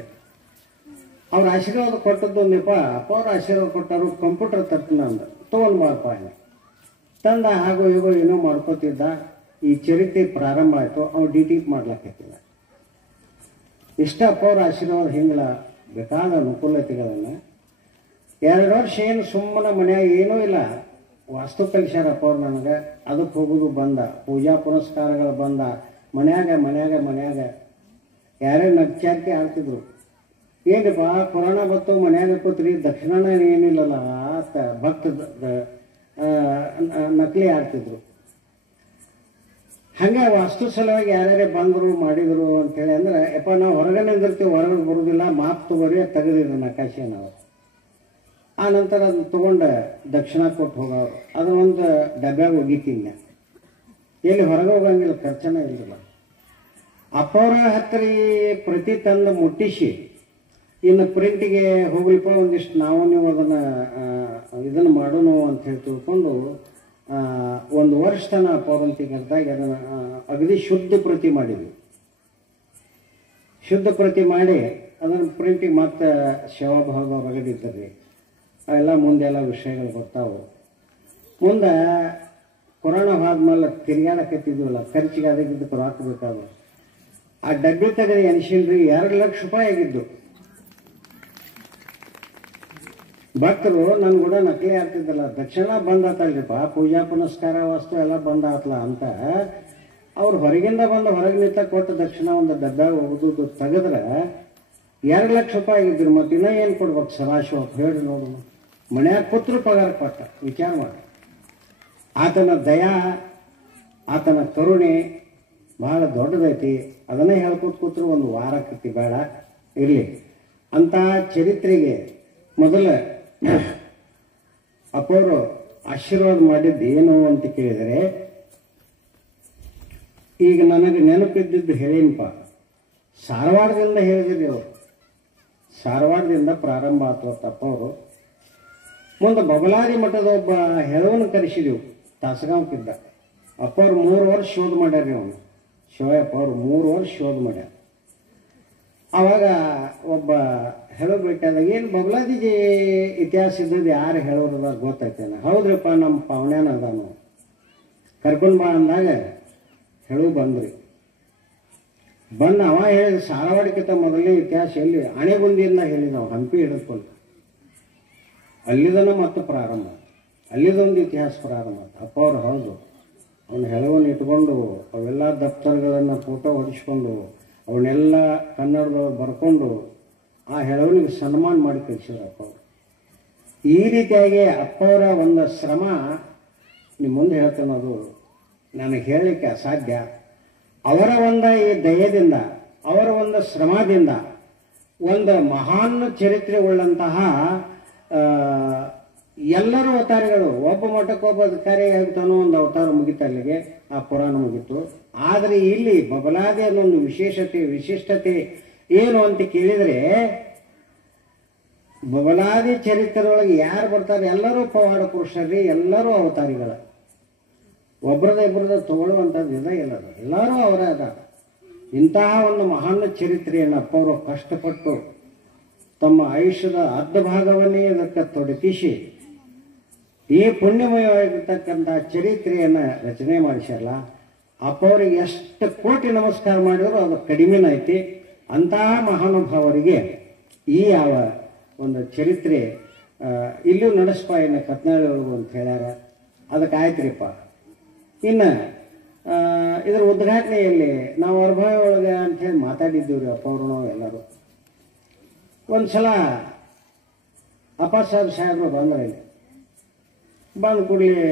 ಅವ್ರ ಆಶೀರ್ವಾದ ಕೊಟ್ಟದ್ದು ಒಂದಪ್ಪ. ಅಪ್ಪವ್ರ ಆಶೀರ್ವಾದ ಕೊಟ್ಟರು, ಕಂಪ್ಯೂಟರ್ ತರ್ತೀನಿ ಅಂದ. ತೊಗೊಂಡು ಬಾರಪ್ಪ ಅಲ್ಲಿ ತಂದ. ಹಾಗೂ ಹೀಗೋ ಏನೋ ಮಾಡ್ಕೋತಿದ್ದ. ಈ ಚರಿತ್ರೆ ಪ್ರಾರಂಭ ಆಯಿತು. ಅವ್ನು DTP ಮಾಡ್ಲಾಕೈತಿಲ್ಲ. ಇಷ್ಟ ಅಪ್ಪವ್ರ ಆಶೀರ್ವಾದ ಹಿಂಗಲ ಬೇಕಾದ ಅನುಕೂಲತೆಗಳನ್ನು 2 ವರ್ಷ ಏನು ಸುಮ್ಮನೆ ಮನ್ಯಾಗ ಏನೂ ಇಲ್ಲ. ವಾಸ್ತು ಕಲಿಸ್ಯಾರ ಅಪ್ಪವ್ರು ನನಗೆ. ಅದಕ್ಕೆ ಹೋಗೋದು ಬಂದ, ಪೂಜಾ ಪುನಸ್ಕಾರಗಳು ಬಂದ. ಮನ್ಯಾಗ ಯಾರೇ ನಗ್ಚಾರಿಕೆ ಆಡ್ತಿದ್ರು. ಏನಪ್ಪ ಕೊರೋನಾ ಬತ್ತು ಮನ್ಯಾಗ ಕೂತ್ರಿ, ದಕ್ಷಿಣ ಏನಿಲ್ಲಲ್ಲ ಆತ ಭಕ್ತ ನಕಲಿ ಆಡ್ತಿದ್ರು. ಹಾಗೆ ವಾಸ್ತು ಸಲುವಾಗಿ ಯಾರ್ಯಾರೇ ಬಂದರು ಮಾಡಿದರು ಅಂಥೇಳಿ ಅಂದ್ರೆ, ಯಪ್ಪ ನಾವು ಹೊರಗೆ ನಿಂದಿರ್ತೀವಿ, ಹೊರಗೆ ಬರೋದಿಲ್ಲ, ಮಾಪ್ ತಗೋರಿ ತೆಗೆದಿದ್ರು ನಕಾಶೆ ನಾವು. ಆ ನಂತರ ಅದನ್ನ ತೊಗೊಂಡು ದಕ್ಷಿಣ ಕೊಟ್ಟು ಹೋಗೋರು. ಅದನ್ನೊಂದು ಡಬ್ಬ್ಯಾಗ ಒಗಿತೀನಿ. ಎಲ್ಲಿ ಹೊರಗೆ ಹೋಗಂಗಿಲ್ಲ, ಖರ್ಚನ ಇರಲಿಲ್ಲ. ಅಪ್ಪವ್ರ ಹತ್ತಿರ ಪ್ರತಿ ತಂದು ಮುಟ್ಟಿಸಿ ಇನ್ನು ಪ್ರಿಂಟಿಗೆ ಹೋಗ್ಲಿಪ್ಪ ಒಂದಿಷ್ಟು ನಾವು ನೀವು ಇದನ್ನು ಮಾಡೋಣ ಅಂತ ಹೇಳಿ ತಿಳ್ಕೊಂಡು 1 ವರ್ಷ ತನ ಪೌರಂತಿಗದಾಗ ಅದನ್ನು ಅಗದಿ ಶುದ್ಧ ಪ್ರತಿ ಮಾಡಿದ್ವಿ. ಶುದ್ಧ ಪ್ರತಿ ಮಾಡಿ ಅದನ್ನು ಪ್ರಿಂಟಿಗೆ ಮತ್ತೆ ಸೇವಾಭಾವದ ಹೊರಗಡಿದ್ದಾರೆ. ಅವೆಲ್ಲ ಮುಂದೆಲ್ಲ ವಿಷಯಗಳು ಬರ್ತಾವೆ. ಮುಂದೆ ಕೊರೋನಾ ಆದ್ಮೇಲೆ ತಿರುಗಾಡಕತ್ತಿದ್ವಲ್ಲ, ಖರ್ಚಿಗೆ ಅದಕ್ಕಿದ್ದಕ್ಕೆ ರೊಕ್ಕ ಬೇಕಾದ್ರು. ಆ ಡಬ್ಬಿ ತೆಗೆದು ಎನಿಸಿಲ್ರಿ, 2 ಲಕ್ಷ ರೂಪಾಯಿ ಆಗಿದ್ದು. ಭಕ್ತರು ನನ್ನ ಕೂಡ ನಕಲಿ ಆಗ್ತಿದ್ದಲ್ಲ, ದಕ್ಷಿಣ ಬಂದಾತಲ್ರಿಪ್ಪ, ಪೂಜಾ ಪುನಸ್ಕಾರ ವಸ್ತು ಎಲ್ಲ ಬಂದಾತ್ಲ ಅಂತ ಅವ್ರು ಹೊರಗಿಂದ ಬಂದು ಹೊರಗೆ ನಿಂತ ಕೊಟ್ಟು ದಕ್ಷಿಣ ಒಂದು ಡಬ್ಬ ಓದುದು ತೆಗೆದ್ರೆ 2 ಲಕ್ಷ ರೂಪಾಯಿ ಆಗಿದ್ರು. ಮತ್ತೆ ಇನ್ನೂ ಏನು ಕೊಡ್ಬೇಕು ಸದಾಶಿವ ಹೇಳಿ ನೋಡು. ಮನ್ಯಾಗ ಪುತ್ರ ಪಗಾರ ಕೊಟ್ಟ, ವಿಚಾರ ಮಾಡಿ. ಆತನ ದಯಾ, ಆತನ ಕರುಣೆ ಬಹಳ ದೊಡ್ಡದೈತಿ. ಅದನ್ನೇ ಹೇಳ್ಕೊತ ಕೂತ್ರು ಒಂದು ವಾರ ಕತ್ತಿ ಬೇಡ ಇರಲಿ. ಅಂತ ಚರಿತ್ರೆಗೆ ಮೊದಲ ಅಪ್ಪವರು ಆಶೀರ್ವಾದ ಮಾಡಿದ್ದು ಏನು ಅಂತ ಕೇಳಿದರೆ, ಈಗ ನನಗೆ ನೆನಪಿದ್ದಿದ್ದು ಹೇಳೀನಪ್ಪ. ಧಾರವಾಡದಿಂದ ಹೇಳಿದ್ರಿ ಅವರು, ಧಾರವಾಡದಿಂದ ಪ್ರಾರಂಭ ಆತವತ್ತ ಅಪ್ಪವರು. ಮುಂದೆ ಬಬಲಾದಿ ಮಠದ ಒಬ್ಬ ಹೆಳವನ್ನ ಕರೆಸಿದೆವು, ತಾಸಗಾಂವಕ್ಕಿದ್ದ. ಅಪ್ಪವ್ರು 3 ವರ್ಷ ಶೋಧ ಮಾಡ್ಯಾರ್ರಿ. ಅವನು ಶಿವಯಪ್ಪ ಅವರು 3 ವರ್ಷ ಶೋಧ ಮಾಡ್ಯಾರ. ಆವಾಗ ಒಬ್ಬ ಹೇಳೋ ಭೇಟಿಯಾದಾಗ, ಏನು ಬಬಲಾದಿಗೆ ಇತಿಹಾಸ ಇದ್ದದ್ದು ಯಾರು ಹೇಳೋದಾಗ ಗೊತ್ತಾಯ್ತೇನೆ. ಹೌದ್ರಪ್ಪ, ನಮ್ಮ ಪಾವಣ್ಯಾನ ಅದಾನು, ಕರ್ಕೊಂಡು ಬಾ ಅಂದಾಗ ಹೇಳು ಬಂದ್ರಿ. ಬಂದು ಅವ ಹೇಳಿದ ಧಾರವಾಡಕ್ಕಿಂತ ಮೊದಲನೇ ಇತಿಹಾಸ ಎಲ್ಲಿ ಅಣೆಗುಂದಿಯಿಂದ ಹೇಳಿದವ, ಹಂಪಿ ಹಿಡಿದುಕೊಂಡು ಅಲ್ಲಿದನ ಮತ್ತು ಪ್ರಾರಂಭ, ಅಲ್ಲಿದೊಂದು ಇತಿಹಾಸ ಪ್ರಾರಂಭ. ಅಪ್ಪ ಅವ್ರು ಹೌದು, ಅವನು ಹೆಳವನ್ನು ಇಟ್ಕೊಂಡು ಅವೆಲ್ಲ ದಫ್ತರ್ಗಳನ್ನು ಫೋಟೋ ಹೊಡಿಸ್ಕೊಂಡು ಅವನ್ನೆಲ್ಲ ಕನ್ನಡದವ್ರು ಬರ್ಕೊಂಡು ಆ ಹೆಳವನಿಗೆ ಸನ್ಮಾನ ಮಾಡಿ ಕಳಿಸಿದ್ರು ಅಪ್ಪ ಅವರು. ಈ ರೀತಿಯಾಗಿ ಅಪ್ಪವರ ಒಂದು ಶ್ರಮ ನಿಮ್ಮ ಮುಂದೆ ಹೇಳ್ತೇನೆ, ಅದು ನನಗೆ ಹೇಳಲಿಕ್ಕೆ ಅಸಾಧ್ಯ. ಅವರ ಒಂದು ಈ ದಯದಿಂದ, ಅವರ ಒಂದು ಶ್ರಮದಿಂದ ಒಂದು ಮಹಾನ್ ಚರಿತ್ರೆ ಉಳ್ಳಂತಹ ಎಲ್ಲರೂ ಅವತಾರಿಗಳು, ಒಬ್ಬ ಮಠಕ್ಕೆ ಒಬ್ಬ ಅಧಿಕಾರಿ ಆಗ್ತಾನೋ ಒಂದು ಅವತಾರ ಮುಗಿತ, ಅಲ್ಲಿಗೆ ಆ ಪುರಾಣ ಮುಗಿತು. ಆದರೆ ಇಲ್ಲಿ ಬಬಲಾದಿ ಅನ್ನೊಂದು ವಿಶಿಷ್ಟತೆ ಏನು ಅಂತ ಕೇಳಿದರೆ, ಬಬಲಾದಿ ಚರಿತ್ರೆಯೊಳಗೆ ಯಾರು ಬರ್ತಾರೆ ಎಲ್ಲರೂ ಪವಾಡ ಪುರುಷರ್ರಿ, ಎಲ್ಲರೂ ಅವತಾರಿಗಳ. ಒಬ್ಬರದ ಇಬ್ಬರದ ತಗೊಳ್ಳುವಂಥದ್ದು ಇದ ಇಲ್ಲ, ಎಲ್ಲರೂ ಅವರೇ ಅದ. ಇಂತಹ ಒಂದು ಮಹಾನ್ ಚರಿತ್ರೆಯನ್ನು ಅಪ್ಪವರು ಕಷ್ಟಪಟ್ಟು ತಮ್ಮ ಆಯುಷ್ಯದ ಅರ್ಧ ಭಾಗವನ್ನೇ ಇದಕ್ಕೆ ತೊಡಗಿಸಿ ಈ ಪುಣ್ಯಮಯವಾಗಿರ್ತಕ್ಕಂಥ ಚರಿತ್ರೆಯನ್ನು ರಚನೆ ಮಾಡಿಸ್ಯಾರಲ್ಲ. ಅಪ್ಪವರಿಗೆ ಎಷ್ಟು ಕೋಟಿ ನಮಸ್ಕಾರ ಮಾಡಿದ್ರು ಅದು ಕಡಿಮೆನ ಐತಿ. ಅಂತಹ ಮಹಾನುಭಾವರಿಗೆ ಈ ಯಾವ ಒಂದು ಚರಿತ್ರೆ ಇಲ್ಲೂ ನಡೆಸ್ಪ ಇನ್ನು ಕತ್ನಾಳಿ ಒಳಗು ಅಂತ ಹೇಳ್ಯಾರ. ಅದಕ್ಕೆ ಆಯ್ತ್ರಿಪ್ಪ. ಇನ್ನು ಇದರ ಉದ್ಘಾಟನೆಯಲ್ಲಿ ನಾವು ಹೊರಭಾವಿ ಒಳಗೆ ಅಂಥೇಳಿ ಮಾತಾಡಿದ್ದೀವಿ ರೀ ಅಪ್ಪವರು ನಾವು ಎಲ್ಲರೂ. ಒಂದು ಸಲ ಸಾಹೇಬರು ಬಂದ್ರೆ ಇಲ್ಲಿ ಬಂದ ಕೂಡಲೇ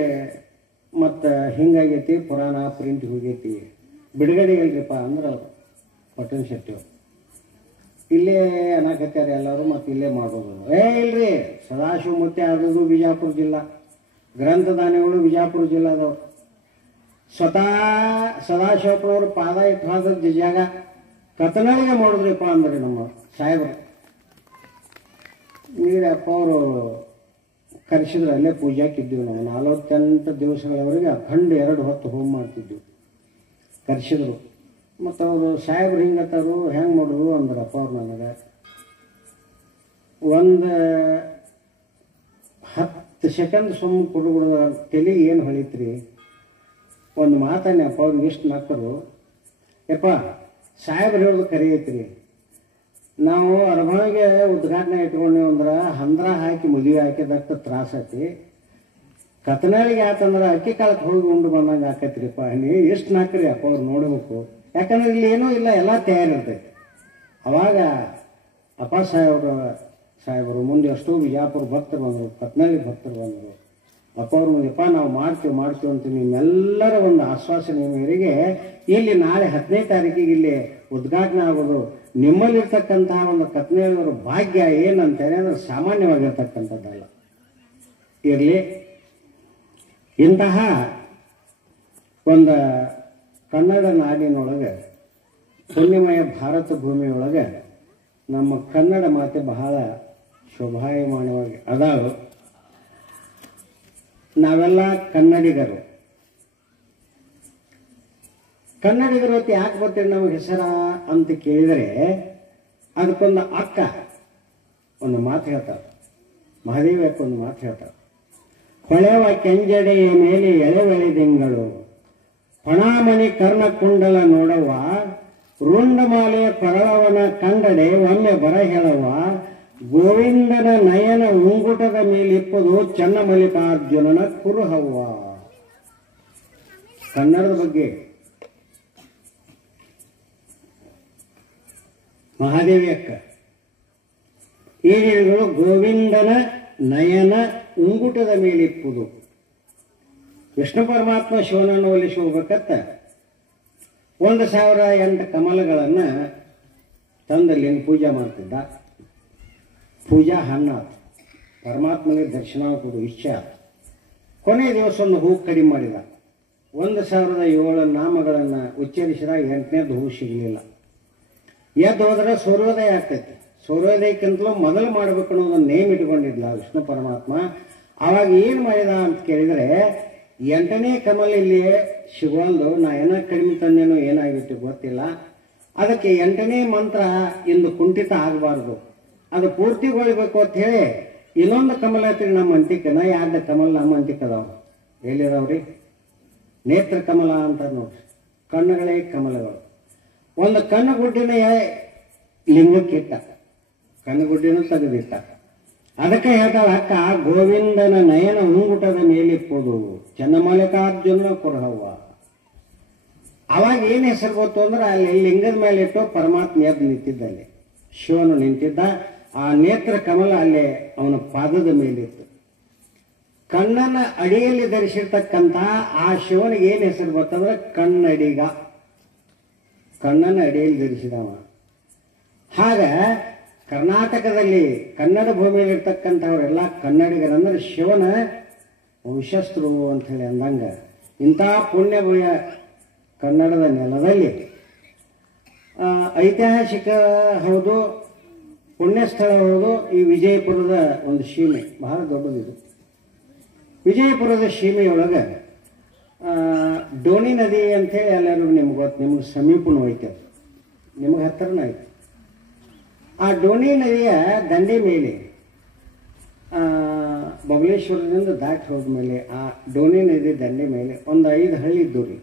ಮತ್ತು ಹಿಂಗಾಗೈತಿ, ಪುರಾಣ ಪ್ರಿಂಟ್ ಹೋಗೈತಿ, ಬಿಡುಗಡೆ ಇಲ್ರಿಪ್ಪ ಅಂದ್ರೆ ಅವರು ಪಟ್ಟಣ ಶೆಟ್ಟಿ ಇಲ್ಲೇ ಅನ್ನಕತ್ಯಾರ ಎಲ್ಲರೂ, ಮತ್ತು ಇಲ್ಲೇ ಮಾಡೋದು. ಇಲ್ರಿ, ಸದಾಶಿವಮೂರ್ತಿ ಆದದ್ದು ಬಿಜಾಪುರ ಜಿಲ್ಲಾ, ಗ್ರಂಥದಾನಿಗಳು ಬಿಜಾಪುರ ಜಿಲ್ಲಾದವ್ರು. ಸ್ವತಃ ಸದಾಶಿವಪ್ಪನವರು ಪಾದ ಇಟ್ಟು ಹೋದ ಜಾಗ ಕತನಳಿಗೆ ಮಾಡಿದ್ರಿಪ್ಪ ಅಂದ್ರಿ ನಮ್ಮ ಸಾಹೇಬರು. ನೀರಪ್ಪ ಅವರು ಕರೆಸಿದ್ರು, ಅಲ್ಲೇ ಪೂಜಾಕಿದ್ದೀವಿ ನಾವು. 48 ದಿವಸಗಳವರೆಗೆ ಅಖಂಡ 2 ಹೊತ್ತು ಹೋಮ ಮಾಡ್ತಿದ್ವಿ. ಕರೆಸಿದ್ರು. ಮತ್ತು ಅವರು ಸಾಹೇಬ್ರು ಹಿಂಗತ್ತಾರು, ಹೆಂಗೆ ಮಾಡಿದ್ರು ಅಂದ್ರಪ್ಪ ಅವ್ರು ನನಗೆ. ಒಂದು 10 ಸೆಕೆಂಡ್ ಸುಮ್ಮ ಕೊಡುಗುಡ ತೆಲಿಗೆ ಏನು ಹೊಳಿತ್ರಿ, ಒಂದು ಮಾತನ್ನೇ ಅಪ್ಪ ಅವ್ರಿಗೆ ಇಷ್ಟು ನಕ್ಕರು. ಯಪ್ಪ ಸಾಹೇಬ್ರು ಹೇಳೋದು ಕರೆ ಐತ್ರಿ, ನಾವು ಅರಭಾವಿಗೆ ಉದ್ಘಾಟನೆ ಇಟ್ಕೊಂಡೇವು ಅಂದ್ರೆ ಹಂದ್ರ ಹಾಕಿ ಮುದುವೆ ಹಾಕಿದಕ್ಕೆ ತ್ರಾಸ ಐತಿ. ಕತನಾಳಿಗೆ ಆತಂದ್ರೆ ಅಕ್ಕಿ ಕಾಲಕ್ಕೆ ಹೋಗಿ ಉಂಡು ಬಂದಂಗೆ ಆಕೈತ್ರಿಪ್ಪ. ನೀವು ಎಷ್ಟು ನಾಕ್ರಿ ಅಪ್ಪ ಅವ್ರು ನೋಡಬೇಕು, ಯಾಕಂದ್ರೆ ಇಲ್ಲಿ ಏನೂ ಇಲ್ಲ, ಎಲ್ಲ ತಯಾರಿರ್ತೈತಿ. ಅವಾಗ ಅಪ್ಪ ಸಾಹೇಬರು ಮುಂದೆ ಎಷ್ಟೋ ಬಿಜಾಪುರ ಭಕ್ತರು ಬಂದರು, ಕತ್ನಾಳಿ ಭಕ್ತರು ಬಂದರು. ಅಪ್ಪ ಅವ್ರ ಮುಂದೆಪ್ಪ ನಾವು ಮಾಡ್ತೀವಿ ಅಂತ ನಿಮ್ಮೆಲ್ಲರ ಒಂದು ಆಶ್ವಾಸನೆ ಮೇರೆಗೆ ಇಲ್ಲಿ ನಾಳೆ 10ನೇ ತಾರೀಕಿಗೆ ಇಲ್ಲಿ ಉದ್ಘಾಟನೆ ಆಗೋದು ನಿಮ್ಮಲ್ಲಿರ್ತಕ್ಕಂತಹ ಒಂದು ಕತ್ನಾಳಿಯವರ ಭಾಗ್ಯ ಏನಂತ ಹೇಳಿದ್ರೆ ಸಾಮಾನ್ಯವಾಗಿರ್ತಕ್ಕಂಥದ್ದಲ್ಲ. ಇರಲಿ, ಇಂತಹ ಒಂದು ಕನ್ನಡ ನಾಡಿನೊಳಗೆ, ಪುಣ್ಯಮಯ ಭಾರತ ಭೂಮಿಯೊಳಗೆ ನಮ್ಮ ಕನ್ನಡ ಮಾತೆ ಬಹಳ ಶೋಭಾಯಮಾನವಾಗಿ ಅದಾವು. ನಾವೆಲ್ಲ ಕನ್ನಡಿಗರು ಹೊತ್ತು ಯಾಕೆ ಬರ್ತೀರಿ ನಮಗೆ ಹೆಸರ ಅಂತ ಕೇಳಿದರೆ, ಅದಕ್ಕೊಂದು ಅಕ್ಕ ಒಂದು ಮಾತು ಹೇಳ್ತಾರೆ, ಮಹಾದೇವಕ್ಕೆ ಒಂದು ಮಾತು ಹೇಳ್ತಾರೆ. ಹೊಳೆವ ಕೆಂಜಡೆಯ ಮೇಲೆ ಎಳೆವೆಳೆದಿಂಗಳು ಪಣಾಮಣಿ ಕರ್ಣಕುಂಡಲ ನೋಡವ ರುಂಡಮಾಲೆಯ ಕೊರಳವನ ಕಂಡಡೆ ಒಮ್ಮೆ ಬರ ಹೇಳವ ಗೋವಿಂದನ ನಯನ ಉಂಗುಟದ ಮೇಲಿಪ್ಪದು ಚನ್ನಮಲ್ಲಿಕಾರ್ಜುನನ ಕುರುಹವ್ವ. ಕನ್ನಡದ ಬಗ್ಗೆ ಮಹಾದೇವಿ ಅಕ್ಕ ಏನೇಳುಗಳು ಗೋವಿಂದನ ನಯನ ಉಂಗುಟದ ಮೇಲಿಪ್ಪುದು. ವಿಷ್ಣು ಪರಮಾತ್ಮ ಶಿವನನ್ನು ಒಲಿಸಿ ಹೋಗ್ಬೇಕತ್ತ 1008 ಕಮಲಗಳನ್ನು ತಂದಲ್ಲಿ ಪೂಜೆ ಮಾಡ್ತಿದ್ದ. ಪೂಜಾ ಹಣ್ಣಾತು, ಪರಮಾತ್ಮನಿಗೆ ದರ್ಶನ ಕೊಡು ಇಚ್ಛೆ ಆತು. ಕೊನೆ ದಿವಸ ಒಂದು ಹೂ ಕಡಿಮೆ ಮಾಡಿದ. 1007 ನಾಮಗಳನ್ನು ಉಚ್ಚರಿಸಿದಾಗ 8ನೇದು ಹೂ ಸಿಗಲಿಲ್ಲ. ಎದ್ದು ಹೋದ್ರೆ ಸೂರ್ಯೋದಯ ಆಗ್ತೈತಿ. ಸೂರ್ಯೋದಯಕ್ಕಿಂತಲೂ ಮೊದಲು ಮಾಡಬೇಕು ಅನ್ನೋದನ್ನು ನೇಮ್ ಇಟ್ಕೊಂಡಿದ್ಲ ವಿಷ್ಣು ಪರಮಾತ್ಮ. ಆವಾಗ ಏನು ಮಾಡಿದ ಅಂತ ಕೇಳಿದರೆ 8ನೇ ಕಮಲ ಇಲ್ಲಿ ಸಿಗುವಲ್ದು. ನಾ ಏನೋ ಕಡಿಮೆ ತಂದೇನೋ ಏನಾಗಿತ್ತು ಗೊತ್ತಿಲ್ಲ. ಅದಕ್ಕೆ 8ನೇ ಮಂತ್ರ ಇಂದು ಕುಂಠಿತ ಆಗಬಾರ್ದು, ಅದು ಪೂರ್ತಿಗೊಳ್ಬೇಕು ಅಂತ ಹೇಳಿ ಇನ್ನೊಂದು ಕಮಲ ಐತ್ರಿ ನಮ್ಮ ಅಂತಿಕ. ನಾ 2 ಕಮಲ ನಮ್ಮ ಅಂತಿಕ ಅದಾವ. ಎಲ್ಲಿದಾವ್ರಿ? ನೇತ್ರ ಕಮಲ ಅಂತ ನೋಡ್ರಿ, ಕಣ್ಣುಗಳೇ ಕಮಲಗಳು. ಒಂದು ಕಣ್ಣುಗುಡ್ಡಿನ ಲಿಂಗಕ್ಕಿಟ್ಟ, ಕಣ್ಣುಗುಡ್ಡಿನ ತೆಗೆದಿಟ್ಟ. ಅದಕ್ಕೆ ಹೇಳ್ತಾಳ ಅಕ್ಕ ಗೋವಿಂದನ ನಯನ ಉಂಗುಟದ ಮೇಲಿಪ್ಪುದು ಚನ್ನಮಲ್ಲಿಕಾರ್ಜುನ ಕುರುಹವ್ವ. ಅವಾಗ ಏನು ಹೆಸರು ಗೊತ್ತು ಅಂದ್ರೆ ಅಲ್ಲಿ ಲಿಂಗದ ಮೇಲೆ ಇಟ್ಟು ಪರಮಾತ್ಮ ಎದ್ದು ನಿಂತಿದ್ದಲ್ಲಿ, ಶಿವನು ನಿಂತಿದ್ದ. ಆ ನೇತ್ರ ಕಮಲ ಅಲ್ಲೇ ಅವನ ಪಾದದ ಮೇಲಿತ್ತು. ಕಣ್ಣನ ಅಡಿಯಲ್ಲಿ ಧರಿಸಿರ್ತಕ್ಕಂಥ ಆ ಶಿವನಿಗೆ ಏನು ಹೆಸರು ಗೊತ್ತಂದ್ರೆ ಕನ್ನಡಿಗ. ಕಣ್ಣನ ಅಡಿಯಲ್ಲಿ ಧರಿಸಿದವ. ಹಾಗ ಕರ್ನಾಟಕದಲ್ಲಿ ಕನ್ನಡ ಭೂಮಿಯಲ್ಲಿರ್ತಕ್ಕಂಥವರೆಲ್ಲ ಕನ್ನಡಿಗರಂದ್ರೆ ಶಿವನ ವಂಶಸ್ಥರು ಅಂತ ಹೇಳಿ ಅಂದಂಗ ಇಂಥ ಪುಣ್ಯಭೂಯ ಕನ್ನಡದ ನೆಲದಲ್ಲಿ ಐತಿಹಾಸಿಕ ಹೌದು, ಪುಣ್ಯಸ್ಥಳ ಹೌದು. ಈ ವಿಜಯಪುರದ ಒಂದು ಸೀಮೆ ಬಹಳ ದೊಡ್ಡದಿದು. ವಿಜಯಪುರದ ಸೀಮೆಯೊಳಗೆ ಡೋಣಿ ನದಿ ಅಂಥೇಳಿ ಎಲ್ಲರೂ ನಿಮ್ಗೆ ಗೊತ್ತು, ನಿಮ್ಗೆ ಸಮೀಪನೂ ಐತೆ, ನಿಮ್ಗೆ ಹತ್ತಿರನೂ ಐತೆ. ಆ ಡೋಣಿ ನದಿಯ ದಂಡೆ ಮೇಲೆ ಬಬಲೇಶ್ವರದಿಂದ ದಾಟಿ ಹೋದ್ಮೇಲೆ ಆ ಡೋಣಿ ನದಿ ದಂಡೆ ಮೇಲೆ ಒಂದು 5 ಹಳ್ಳಿ ಇದ್ದು ರೀ.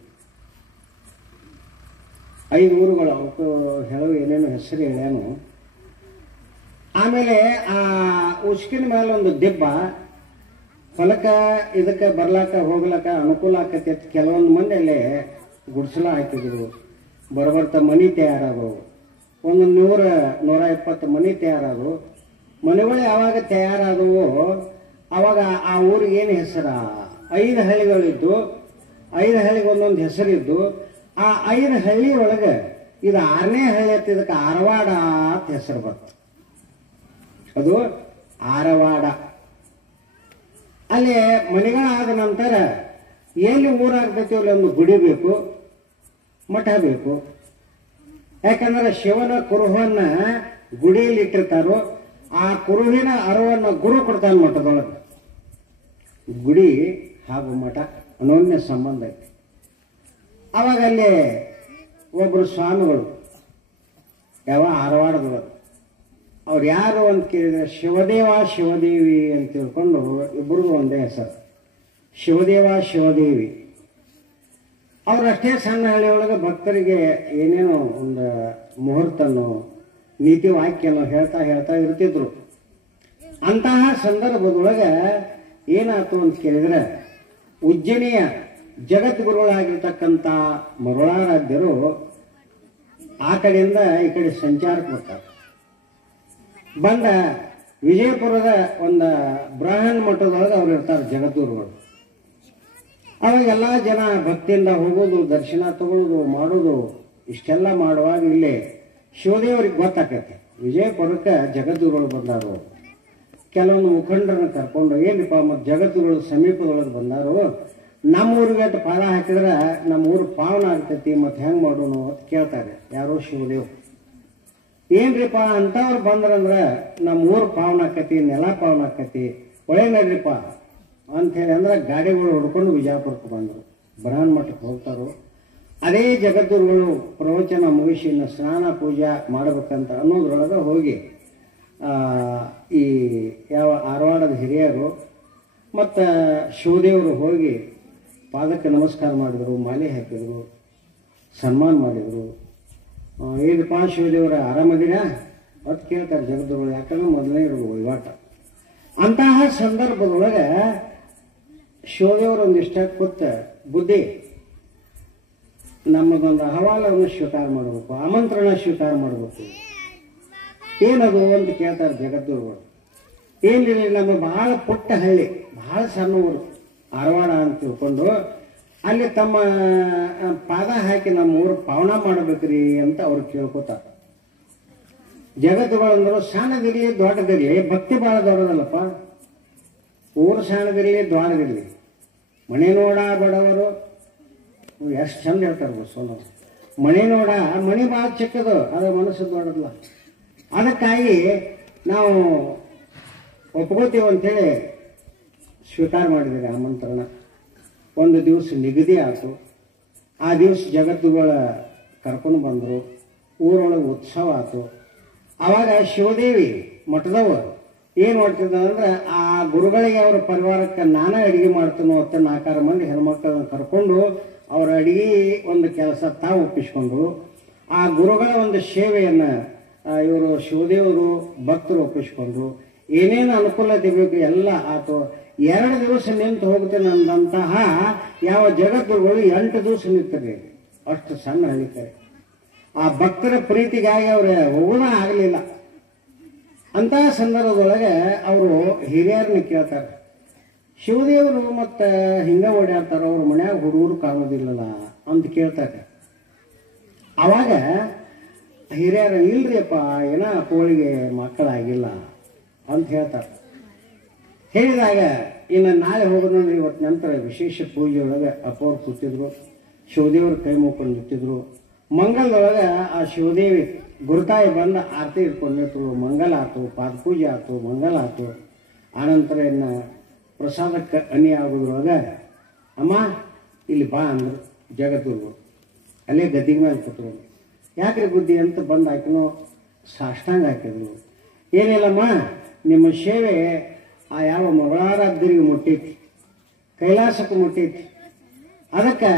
5 ಊರುಗಳು, ಅವಕ್ಕೆ ಹೇಳೋ ಏನೇನು ಹೆಸರು ಹೇಳ್ಯಾನು. ಆಮೇಲೆ ಆ ಉಸ್ಕಿನ ಮೇಲೆ ಒಂದು ದಿಬ್ಬ, ಹೊಲಕ್ಕೆ ಇದಕ್ಕೆ ಬರ್ಲಾಕ ಹೋಗ್ಲಾಕ ಅನುಕೂಲ ಆಕತಿ ಅಂತ ಕೆಲವೊಂದು ಮಂದಿ ಅಲ್ಲೇ ಗುಡಿಸಲ ಹಾಕಿದ್ರು. ಬರ್ಬರ್ತಾ ಮನೆ ತಯಾರಾದವು. ಒಂದು 100-120 ಮನೆ ತಯಾರಾದವು. ಮನೆಗಳು ಯಾವಾಗ ತಯಾರಾದವು ಅವಾಗ ಆ ಊರಿಗೆ ಏನು ಹೆಸರ? 5 ಹಳ್ಳಿಗಳಿದ್ದು, 5 ಹಳ್ಳಿಗೆ ಒಂದೊಂದು ಹೆಸರಿದ್ದು. ಆ 5 ಹಳ್ಳಿ ಒಳಗೆ ಇದು 6ನೇ ಹಳ್ಳಿ ಅಂತ ಇದಕ್ಕೆ ಆರವಾಡ ಅಂತ ಹೆಸರು ಬಂತು. ಅದು ಆರವಾಡ. ಅಲ್ಲಿ ಮನೆಗಳಾದ ನಂತರ ಎಲ್ಲಿ ಊರಾಗ್ತೈತಿ ಅಲ್ಲಿ ಒಂದು ಗುಡಿ ಬೇಕು, ಮಠ ಬೇಕು. ಯಾಕಂದ್ರೆ ಶಿವನ ಕುರುಹನ್ನ ಗುಡಿಯಲ್ಲಿ ಇಟ್ಟಿರ್ತಾರೋ, ಆ ಕುರುಹಿನ ಅರವನ್ನು ಗುರು ಕೊಡ್ತಾನೆ ಮಠದೊಳಗೆ. ಗುಡಿ ಹಾಗೂ ಮಠ ಅನೋನ್ಯ ಸಂಬಂಧ ಐತಿ. ಅವಾಗ ಅಲ್ಲಿ ಒಬ್ಬರು ಸ್ವಾಮಿಗಳು ಯಾವ ಆರವಾಡದವರು, ಅವ್ರು ಯಾರು ಅಂತ ಕೇಳಿದ್ರೆ ಶಿವದೇವ ಶಿವದೇವಿ ಅಂತ ತಿಳ್ಕೊಂಡು ಇಬ್ಬರಿಗೂ ಒಂದೇ ಹೆಸರು, ಶಿವದೇವ ಶಿವದೇವಿ. ಅವರಷ್ಟೇ ಸಣ್ಣ ಹಳ್ಳಿಯೊಳಗೆ ಭಕ್ತರಿಗೆ ಏನೇನೋ ಒಂದು ಮುಹೂರ್ತನೋ ನೀತಿ ವಾಕ್ಯನೋ ಹೇಳ್ತಾ ಹೇಳ್ತಾ ಇರ್ತಿದ್ರು. ಅಂತಹ ಸಂದರ್ಭದೊಳಗೆ ಏನಾಯ್ತು ಅಂತ ಕೇಳಿದ್ರೆ ಉಜ್ಜಯಿನಿಯ ಜಗದ್ಗುರುಗಳಾಗಿರ್ತಕ್ಕಂಥ ಮರುಳಾರಾಧ್ಯರು ಆ ಕಡೆಯಿಂದ ಈ ಕಡೆ ಸಂಚಾರಕ್ಕೆ ಬರ್ತಾರೆ. ಬಂದ ವಿಜಯಪುರದ ಒಂದು ಬ್ರಾಹ್ಮಣ ಮಠದೊಳಗೆ ಅವ್ರು ಇರ್ತಾರೆ ಜಗದ್ಗುರುಗಳು. ಅವಾಗೆಲ್ಲ ಜನ ಭಕ್ತಿಯಿಂದ ಹೋಗೋದು, ದರ್ಶನ ತಗೊಳ್ಳೋದು, ಮಾಡೋದು, ಇಷ್ಟೆಲ್ಲ ಮಾಡುವಾಗ ಇಲ್ಲಿ ಶಿವದೇವರಿಗೆ ಗೊತ್ತಾಕೈತೆ ವಿಜಯಪುರಕ್ಕೆ ಜಗದ್ಗುರುಗಳು ಬಂದಾರು. ಕೆಲವೊಂದು ಮುಖಂಡರನ್ನ ಕರ್ಕೊಂಡು ಏನಿಪ್ಪ ಮತ್ತು ಜಗದ್ಗುರುಗಳು ಸಮೀಪದೊಳಗೆ ಬಂದಾರು, ನಮ್ಮ ಊರಿಗೆ ಅಷ್ಟು ಪಾದ ಹಾಕಿದ್ರೆ ನಮ್ಮ ಊರು ಪಾವನ ಆಗ್ತೈತಿ, ಮತ್ತು ಹೆಂಗೆ ಮಾಡೋನು ಅಂತ ಕೇಳ್ತಾರೆ. ಯಾರೋ ಶಿವದೇವ್ ಏನ್ರಿಪ್ಪ ಅಂಥವ್ರು ಬಂದ್ರಂದ್ರೆ ನಮ್ಮ ಊರು ಪಾವನ ಆಕತಿ, ನೆಲ ಪಾವನ ಆಕತಿ, ಒಳ್ಳೆ ನಡ್ರಿಪ್ಪ ಅಂಥೇಳಿ ಅಂದ್ರೆ ಗಾಡಿಗಳು ಹೊಡ್ಕೊಂಡು ವಿಜಯಪುರಕ್ಕೆ ಬಂದರು. ಬ್ರಹ್ಮಣ ಮಠಕ್ಕೆ ಹೋಗ್ತಾರೋ. ಅದೇ ಜಗದ್ಗುರುಗಳು ಪ್ರವಚನ ಮುಗಿಸಿ ಸ್ನಾನ ಪೂಜಾ ಮಾಡಬೇಕಂತ ಅನ್ನೋದ್ರೊಳಗೆ ಹೋಗಿ ಈ ಯಾವ ಆರವಾಡದ ಹಿರಿಯರು ಮತ್ತು ಶಿವದೇವರು ಹೋಗಿ ಪಾದಕ್ಕೆ ನಮಸ್ಕಾರ ಮಾಡಿದರು, ಮಾಲೆ ಹಾಕಿದರು, ಸನ್ಮಾನ ಮಾಡಿದರು. ಏನಪ್ಪ ಶಿವದೇವರ ಆರಾಮದಿನ ಅಂತ ಕೇಳ್ತಾರೆ ಜಗದ್ಗುರುಗಳು, ಯಾಕಂದ್ರೆ ಮೊದಲನೇ ಇರೋದು ವಹಿವಾಟ. ಅಂತಹ ಸಂದರ್ಭದೊಳಗೆ ಶಿವದೇವರು ಒಂದಿಷ್ಟ ಕೂತ, ಬುದ್ಧಿ ನಮ್ಮದೊಂದು ಅಹವಾಲವನ್ನು ಸ್ವೀಕಾರ ಮಾಡಬೇಕು, ಆಮಂತ್ರಣ ಸ್ವೀಕಾರ ಮಾಡಬೇಕು. ಏನದು ಅಂತ ಕೇಳ್ತಾರೆ ಜಗದ್ಗುರುಗಳು. ಏನಿಲ್ಲ, ನಮ್ಮ ಬಹಳ ಪುಟ್ಟ ಹಳ್ಳಿ, ಬಹಳ ಸಣ್ಣ ಊರು ಆರವಾಡ ಅಂತ ತಿಳ್ಕೊಂಡು ಅಲ್ಲಿ ತಮ್ಮ ಪಾದ ಹಾಕಿ ನಮ್ಮ ಊರು ಪಾವನ ಮಾಡಬೇಕ್ರಿ ಅಂತ ಅವ್ರು ಕೇಳ್ಕೊತಾರೆ. ಜಗದ್ಗುರುಗಳಂದ್ರು ಸಣ್ಣದಿರಲಿ ದೊಡ್ಡದಿರಲಿ, ಭಕ್ತಿ ಭಾಳ ದೊಡ್ಡದಲ್ಲಪ್ಪ. ಊರು ಸಣ್ಣದಿರಲಿ ದೊಡ್ಡದಿರಲಿ, ಮನೆ ನೋಡ ಬಡವರು ಎಷ್ಟು ಚಂದ ಹೇಳ್ತಾರೆ ಬಸವಣ್ಣವರು. ಮನೆ ನೋಡ, ಮನೆ ಭಾಳ ಚಿಕ್ಕದು, ಅದರ ಮನಸ್ಸು ದೊಡ್ಡದಲ್ಲ. ಅದಕ್ಕಾಗಿ ನಾವು ಒಪ್ಕೋತೀವಿ ಅಂಥೇಳಿ ಸ್ವೀಕಾರ ಮಾಡಿದ್ದೀರಿ ಆಮಂತ್ರಣ. ಒಂದು ದಿವಸ ನಿಗದಿ ಆಯಿತು. ಆ ದಿವಸ ಜಗದ್ಗುರುಗಳ ಕರ್ಕೊಂಡು ಬಂದರು. ಊರೊಳಗೆ ಉತ್ಸವ ಆಯಿತು. ಆವಾಗ ಶಿವದೇವಿ ಮಠದವರು ಏನು ಮಾಡ್ತಿದ್ದಂದ್ರೆ, ಆ ಗುರುಗಳಿಗೆ ಅವರ ಪರಿವಾರಕ್ಕೆ ನಾನೇ ಅಡುಗೆ ಮಾಡ್ತೀನೋ ಅಂತ 4 ಮಂದಿ ಹೆಣ್ಮಕ್ಳನ್ನ ಕರ್ಕೊಂಡು ಅವರ ಅಡುಗೆ ಒಂದು ಕೆಲಸ ತಾವು ಒಪ್ಪಿಸ್ಕೊಂಡ್ರು. ಆ ಗುರುಗಳ ಒಂದು ಸೇವೆಯನ್ನು ಇವರು ಶಿವದೇವರು ಭಕ್ತರು ಒಪ್ಪಿಸ್ಕೊಂಡ್ರು. ಏನೇನು ಅನುಕೂಲತೆ ಬೇಕು ಎಲ್ಲ ಆಯ್ತು. 2 ದಿವಸ ನಿಂತು ಹೋಗ್ತೇನೆ ಅಂದಂತಹ ಯಾವ ಜಗದ್ಗುರುಗಳು 8 ದಿವಸ ನಿಂತರಿ. ಅಷ್ಟು ಸಣ್ಣ ಹಳ್ಳಿತಾರೆ. ಆ ಭಕ್ತರ ಪ್ರೀತಿಗಾಗಿ ಅವ್ರ ಹೋಗೋಣ ಆಗಲಿಲ್ಲ. ಅಂತಹ ಸಂದರ್ಭದೊಳಗೆ ಅವರು ಹಿರಿಯರನ್ನ ಕೇಳ್ತಾರೆ, ಶಿವದೇವರು ಮತ್ತು ಹಿಂಗೆ ಓಡಾಡ್ತಾರೆ, ಅವ್ರ ಮನ್ಯಾಗ ಹುಡುಗರು ಕಾಣೋದಿಲ್ಲಲ್ಲ ಅಂತ ಕೇಳ್ತಾರೆ. ಆವಾಗ ಹಿರಿಯರು, ಇಲ್ರಿಯಪ್ಪ ಏನೋ ಅಪ್ಪಗಳಿಗೆ ಮಕ್ಕಳಾಗಿಲ್ಲ ಅಂತ ಹೇಳ್ತಾರೆ. ಹೇಳಿದಾಗ ಇನ್ನು ನಾಳೆ ಹೋಗೋದು, ಇವತ್ತು ನಂತರ ವಿಶೇಷ ಪೂಜೆ ಒಳಗೆ ಅಪ್ಪವ್ರು ಕೂತಿದ್ರು, ಶಿವದೇವರು ಕೈ ಮುಕ್ಕೊಂಡು ನಿಂತಿದ್ರು. ಮಂಗಲದೊಳಗೆ ಆ ಶಿವದೇವಿ ಗುರುತಾಯಿ ಬಂದು ಆರತಿ ಇಟ್ಕೊಂಡು ನಿಂತರು. ಮಂಗಲ ಆಯ್ತು, ಪಾದಪೂಜೆ ಆಯ್ತು, ಮಂಗಲ ಆಯ್ತು. ಆನಂತರ ಇನ್ನು ಪ್ರಸಾದಕ್ಕೆ ಅನಿ ಆಗೋದ್ರೊಳಗೆ, ಅಮ್ಮ ಇಲ್ಲಿ ಬಾ ಅಂದರು ಜಗದ್ಗುರುಗಳು. ಅಲ್ಲೇ ಗದ್ದಿಗೆ ಮೇಲೆ ಕೂತ್ರು. ಯಾಕ್ರಿ ಬುದ್ಧಿ ಅಂತ ಬಂದು ಆಕಿನೂ ಸಾಷ್ಟಾಂಗ ಹಾಕಿದ್ರು. ಏನಿಲ್ಲಮ್ಮ, ನಿಮ್ಮ ಸೇವೆ ಆ ಯಾವ ಮೊಗಳಾರಾಧ್ಯರಿಗೆ ಮುಟ್ಟೈತಿ, ಕೈಲಾಸಕ್ಕೆ ಮುಟ್ಟೈತಿ. ಅದಕ್ಕೆ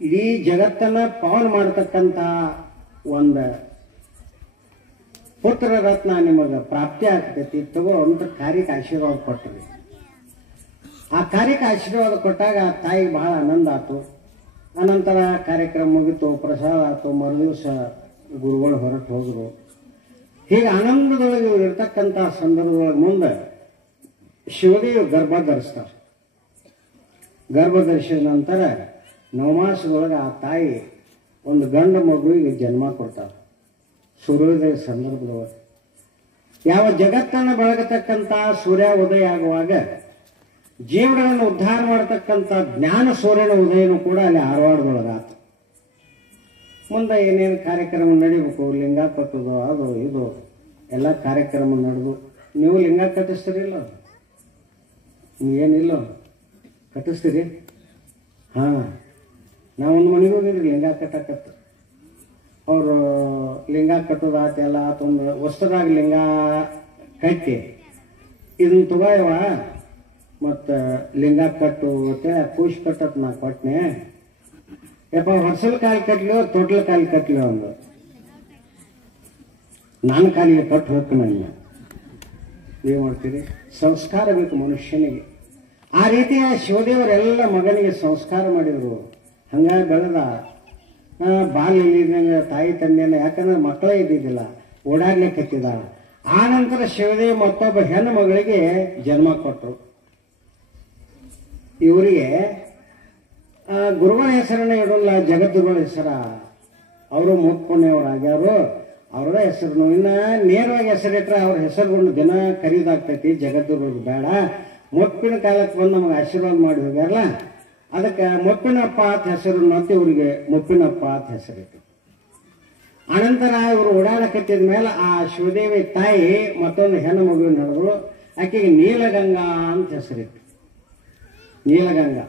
ಇಡೀ ಜಗತ್ತನ್ನು ಪಾವನ ಮಾಡತಕ್ಕಂಥ ಒಂದು ಪುತ್ರ ರತ್ನ ನಿಮಗೆ ಪ್ರಾಪ್ತಿ ಆಗ್ತೈತಿ, ತಗೋ ಅಂತ ಕಾರ್ಯಕ್ಕೆ ಆಶೀರ್ವಾದ ಕೊಟ್ಟರು. ಆ ಕಾರ್ಯಕ್ಕೆ ಆಶೀರ್ವಾದ ಕೊಟ್ಟಾಗ ತಾಯಿಗೆ ಬಹಳ ಆನಂದ ಆಯ್ತು. ಅನಂತರ ಕಾರ್ಯಕ್ರಮ ಮುಗಿತು, ಪ್ರಸಾದ ಆಯ್ತು. ಮರುದಿವಸ ಗುರುಗಳು ಹೊರಟು ಹೋದರು. ಹೀಗೆ ಆನಂದದೊಳಗೆ ಇವ್ರು ಇರ್ತಕ್ಕಂಥ ಸಂದರ್ಭದೊಳಗೆ ಮುಂದೆ ಶಿವದೇವಿ ಗರ್ಭ ಧರಿಸ್ತಾರೆ. ಗರ್ಭ ಧರಿಸಿದ ನಂತರ 9 ಮಾಸದೊಳಗೆ ಆ ತಾಯಿ ಒಂದು ಗಂಡು ಮಗುವಿಗೆ ಜನ್ಮ ಕೊಡ್ತಾರೆ. ಸೂರ್ಯೋದಯ ಸಂದರ್ಭದೊಳಗೆ ಯಾವ ಜಗತ್ತನ್ನು ಬೆಳಗತಕ್ಕಂಥ ಸೂರ್ಯ ಉದಯ ಆಗುವಾಗ ಜೀವಗಳನ್ನು ಉದ್ಧಾರ ಮಾಡತಕ್ಕಂಥ ಜ್ಞಾನ ಸೂರ್ಯನ ಉದಯನೂ ಕೂಡ ಅಲ್ಲಿ ಆರವಾಡದೊಳಗಾತು. ಮುಂದೆ ಏನೇನು ಕಾರ್ಯಕ್ರಮ ನಡೀಬೇಕು, ಲಿಂಗ ಕಟ್ಟೋದು ಅದು ಇದು ಎಲ್ಲ ಕಾರ್ಯಕ್ರಮ ನಡೆದು. ನೀವು ಲಿಂಗ ಕಟ್ಟಿಸ್ತೀರಿಲ್ಲ? ಏನಿಲ್ಲ ಕಟ್ಟಿಸ್ತೀರಿ? ಹಾಂ, ನಾವೊಂದು ಮನೆಗೆ ಹೋಗಿದ್ರಿ ಲಿಂಗ ಕಟ್ಟಕತ್ತ. ಅವರು ಲಿಂಗ ಕಟ್ಟೋದು ಆತ ಎಲ್ಲ ಆತೊಂದು ವಸ್ತ್ರದಾಗ ಲಿಂಗ ಕಟ್ಟಿ ಇದನ್ನ ತಗೋಯವ ಮತ್ತು ಲಿಂಗ ಕಟ್ಟು ಕೂಶ್ ಕಟ್ಟತ್ ನಾ ಕೊಟ್ಟನೆ. ಯಪ್ಪ ಹೊಸಲ್ ಕಾಲು ಕಟ್ಲಿಯೋ ತೊಟ್ಲ ಕಾಲು ಕಟ್ಲಿಯೋ ಅಂದು ನಾನು ಕಾಲಿಗೆ ಕಟ್ಟು ಹೋಗ್ತೀನಿ. ನೀವು ಮಾಡ್ತೀರಿ? ಸಂಸ್ಕಾರ ಬೇಕು ಮನುಷ್ಯನಿಗೆ. ಆ ರೀತಿಯ ಶಿವದೇವರೆಲ್ಲ ಮಗನಿಗೆ ಸಂಸ್ಕಾರ ಮಾಡಿದರು. ಹಂಗಾಗಿ ಬೆಳೆದ ಬಾಲ್ಯ ಇಲ್ಲಿದ್ದಂಗೆ ತಾಯಿ ತಂದೆಯನ್ನ, ಯಾಕಂದ್ರೆ ಮಕ್ಕಳೇ ಇದ್ದಿದ್ದಿಲ್ಲ, ಓಡಾಡ್ಲಿಕ್ಕೆ ಹತ್ತಿದ. ಆ ನಂತರ ಶಿವದೇವ ಮತ್ತೊಬ್ಬ ಹೆಣ್ಣು ಮಗಳಿಗೆ ಜನ್ಮ ಕೊಟ್ಟರು. ಇವರಿಗೆ ಗುರುಗಳ ಹೆಸರನ್ನ ಇಡೋಲ್ಲ, ಜಗದ್ಗುರುಗಳ ಹೆಸರ. ಅವರು ಮುಕ್ಕೊಂಡೆಯವರಾಗ್ಯಾರು, ಅವರ ಹೆಸರು. ಇನ್ನು ನೇರವಾಗಿ ಹೆಸರಿಟ್ರೆ ಅವ್ರ ಹೆಸರುಗೊಂಡು ದಿನ ಕರೀದಾಗ್ತೈತಿ. ಜಗದ್ಗುರುಗಳು ಬೇಡ, ಮುಪ್ಪಿನ ಕಾಲಕ್ಕೆ ಬಂದು ನಮಗೆ ಆಶೀರ್ವಾದ ಮಾಡಿ ಹೋಗ್ಯಾರಲ್ಲ, ಅದಕ್ಕೆ ಮುಪ್ಪಿನಪ್ಪ ಅಂತ ಹೆಸರು ಅಂತ ಇವರಿಗೆ ಮುಪ್ಪಿನಪ್ಪ ಅಂತ ಹೆಸರಿಟ್ಟು. ಅನಂತರ ಇವರು ಓಡಾಡಕತ್ತಿದ ಮೇಲೆ ಆ ಶಿವದೇವಿ ತಾಯಿ ಮತ್ತೊಂದು ಹೆಣ್ಣು ಮಗುವಿನ ನಡೆದ್ರು. ಆಕೆಗೆ ನೀಲಗಂಗಾ ಅಂತ ಹೆಸರಿಟ್ಟು. ನೀಲಗಂಗಾ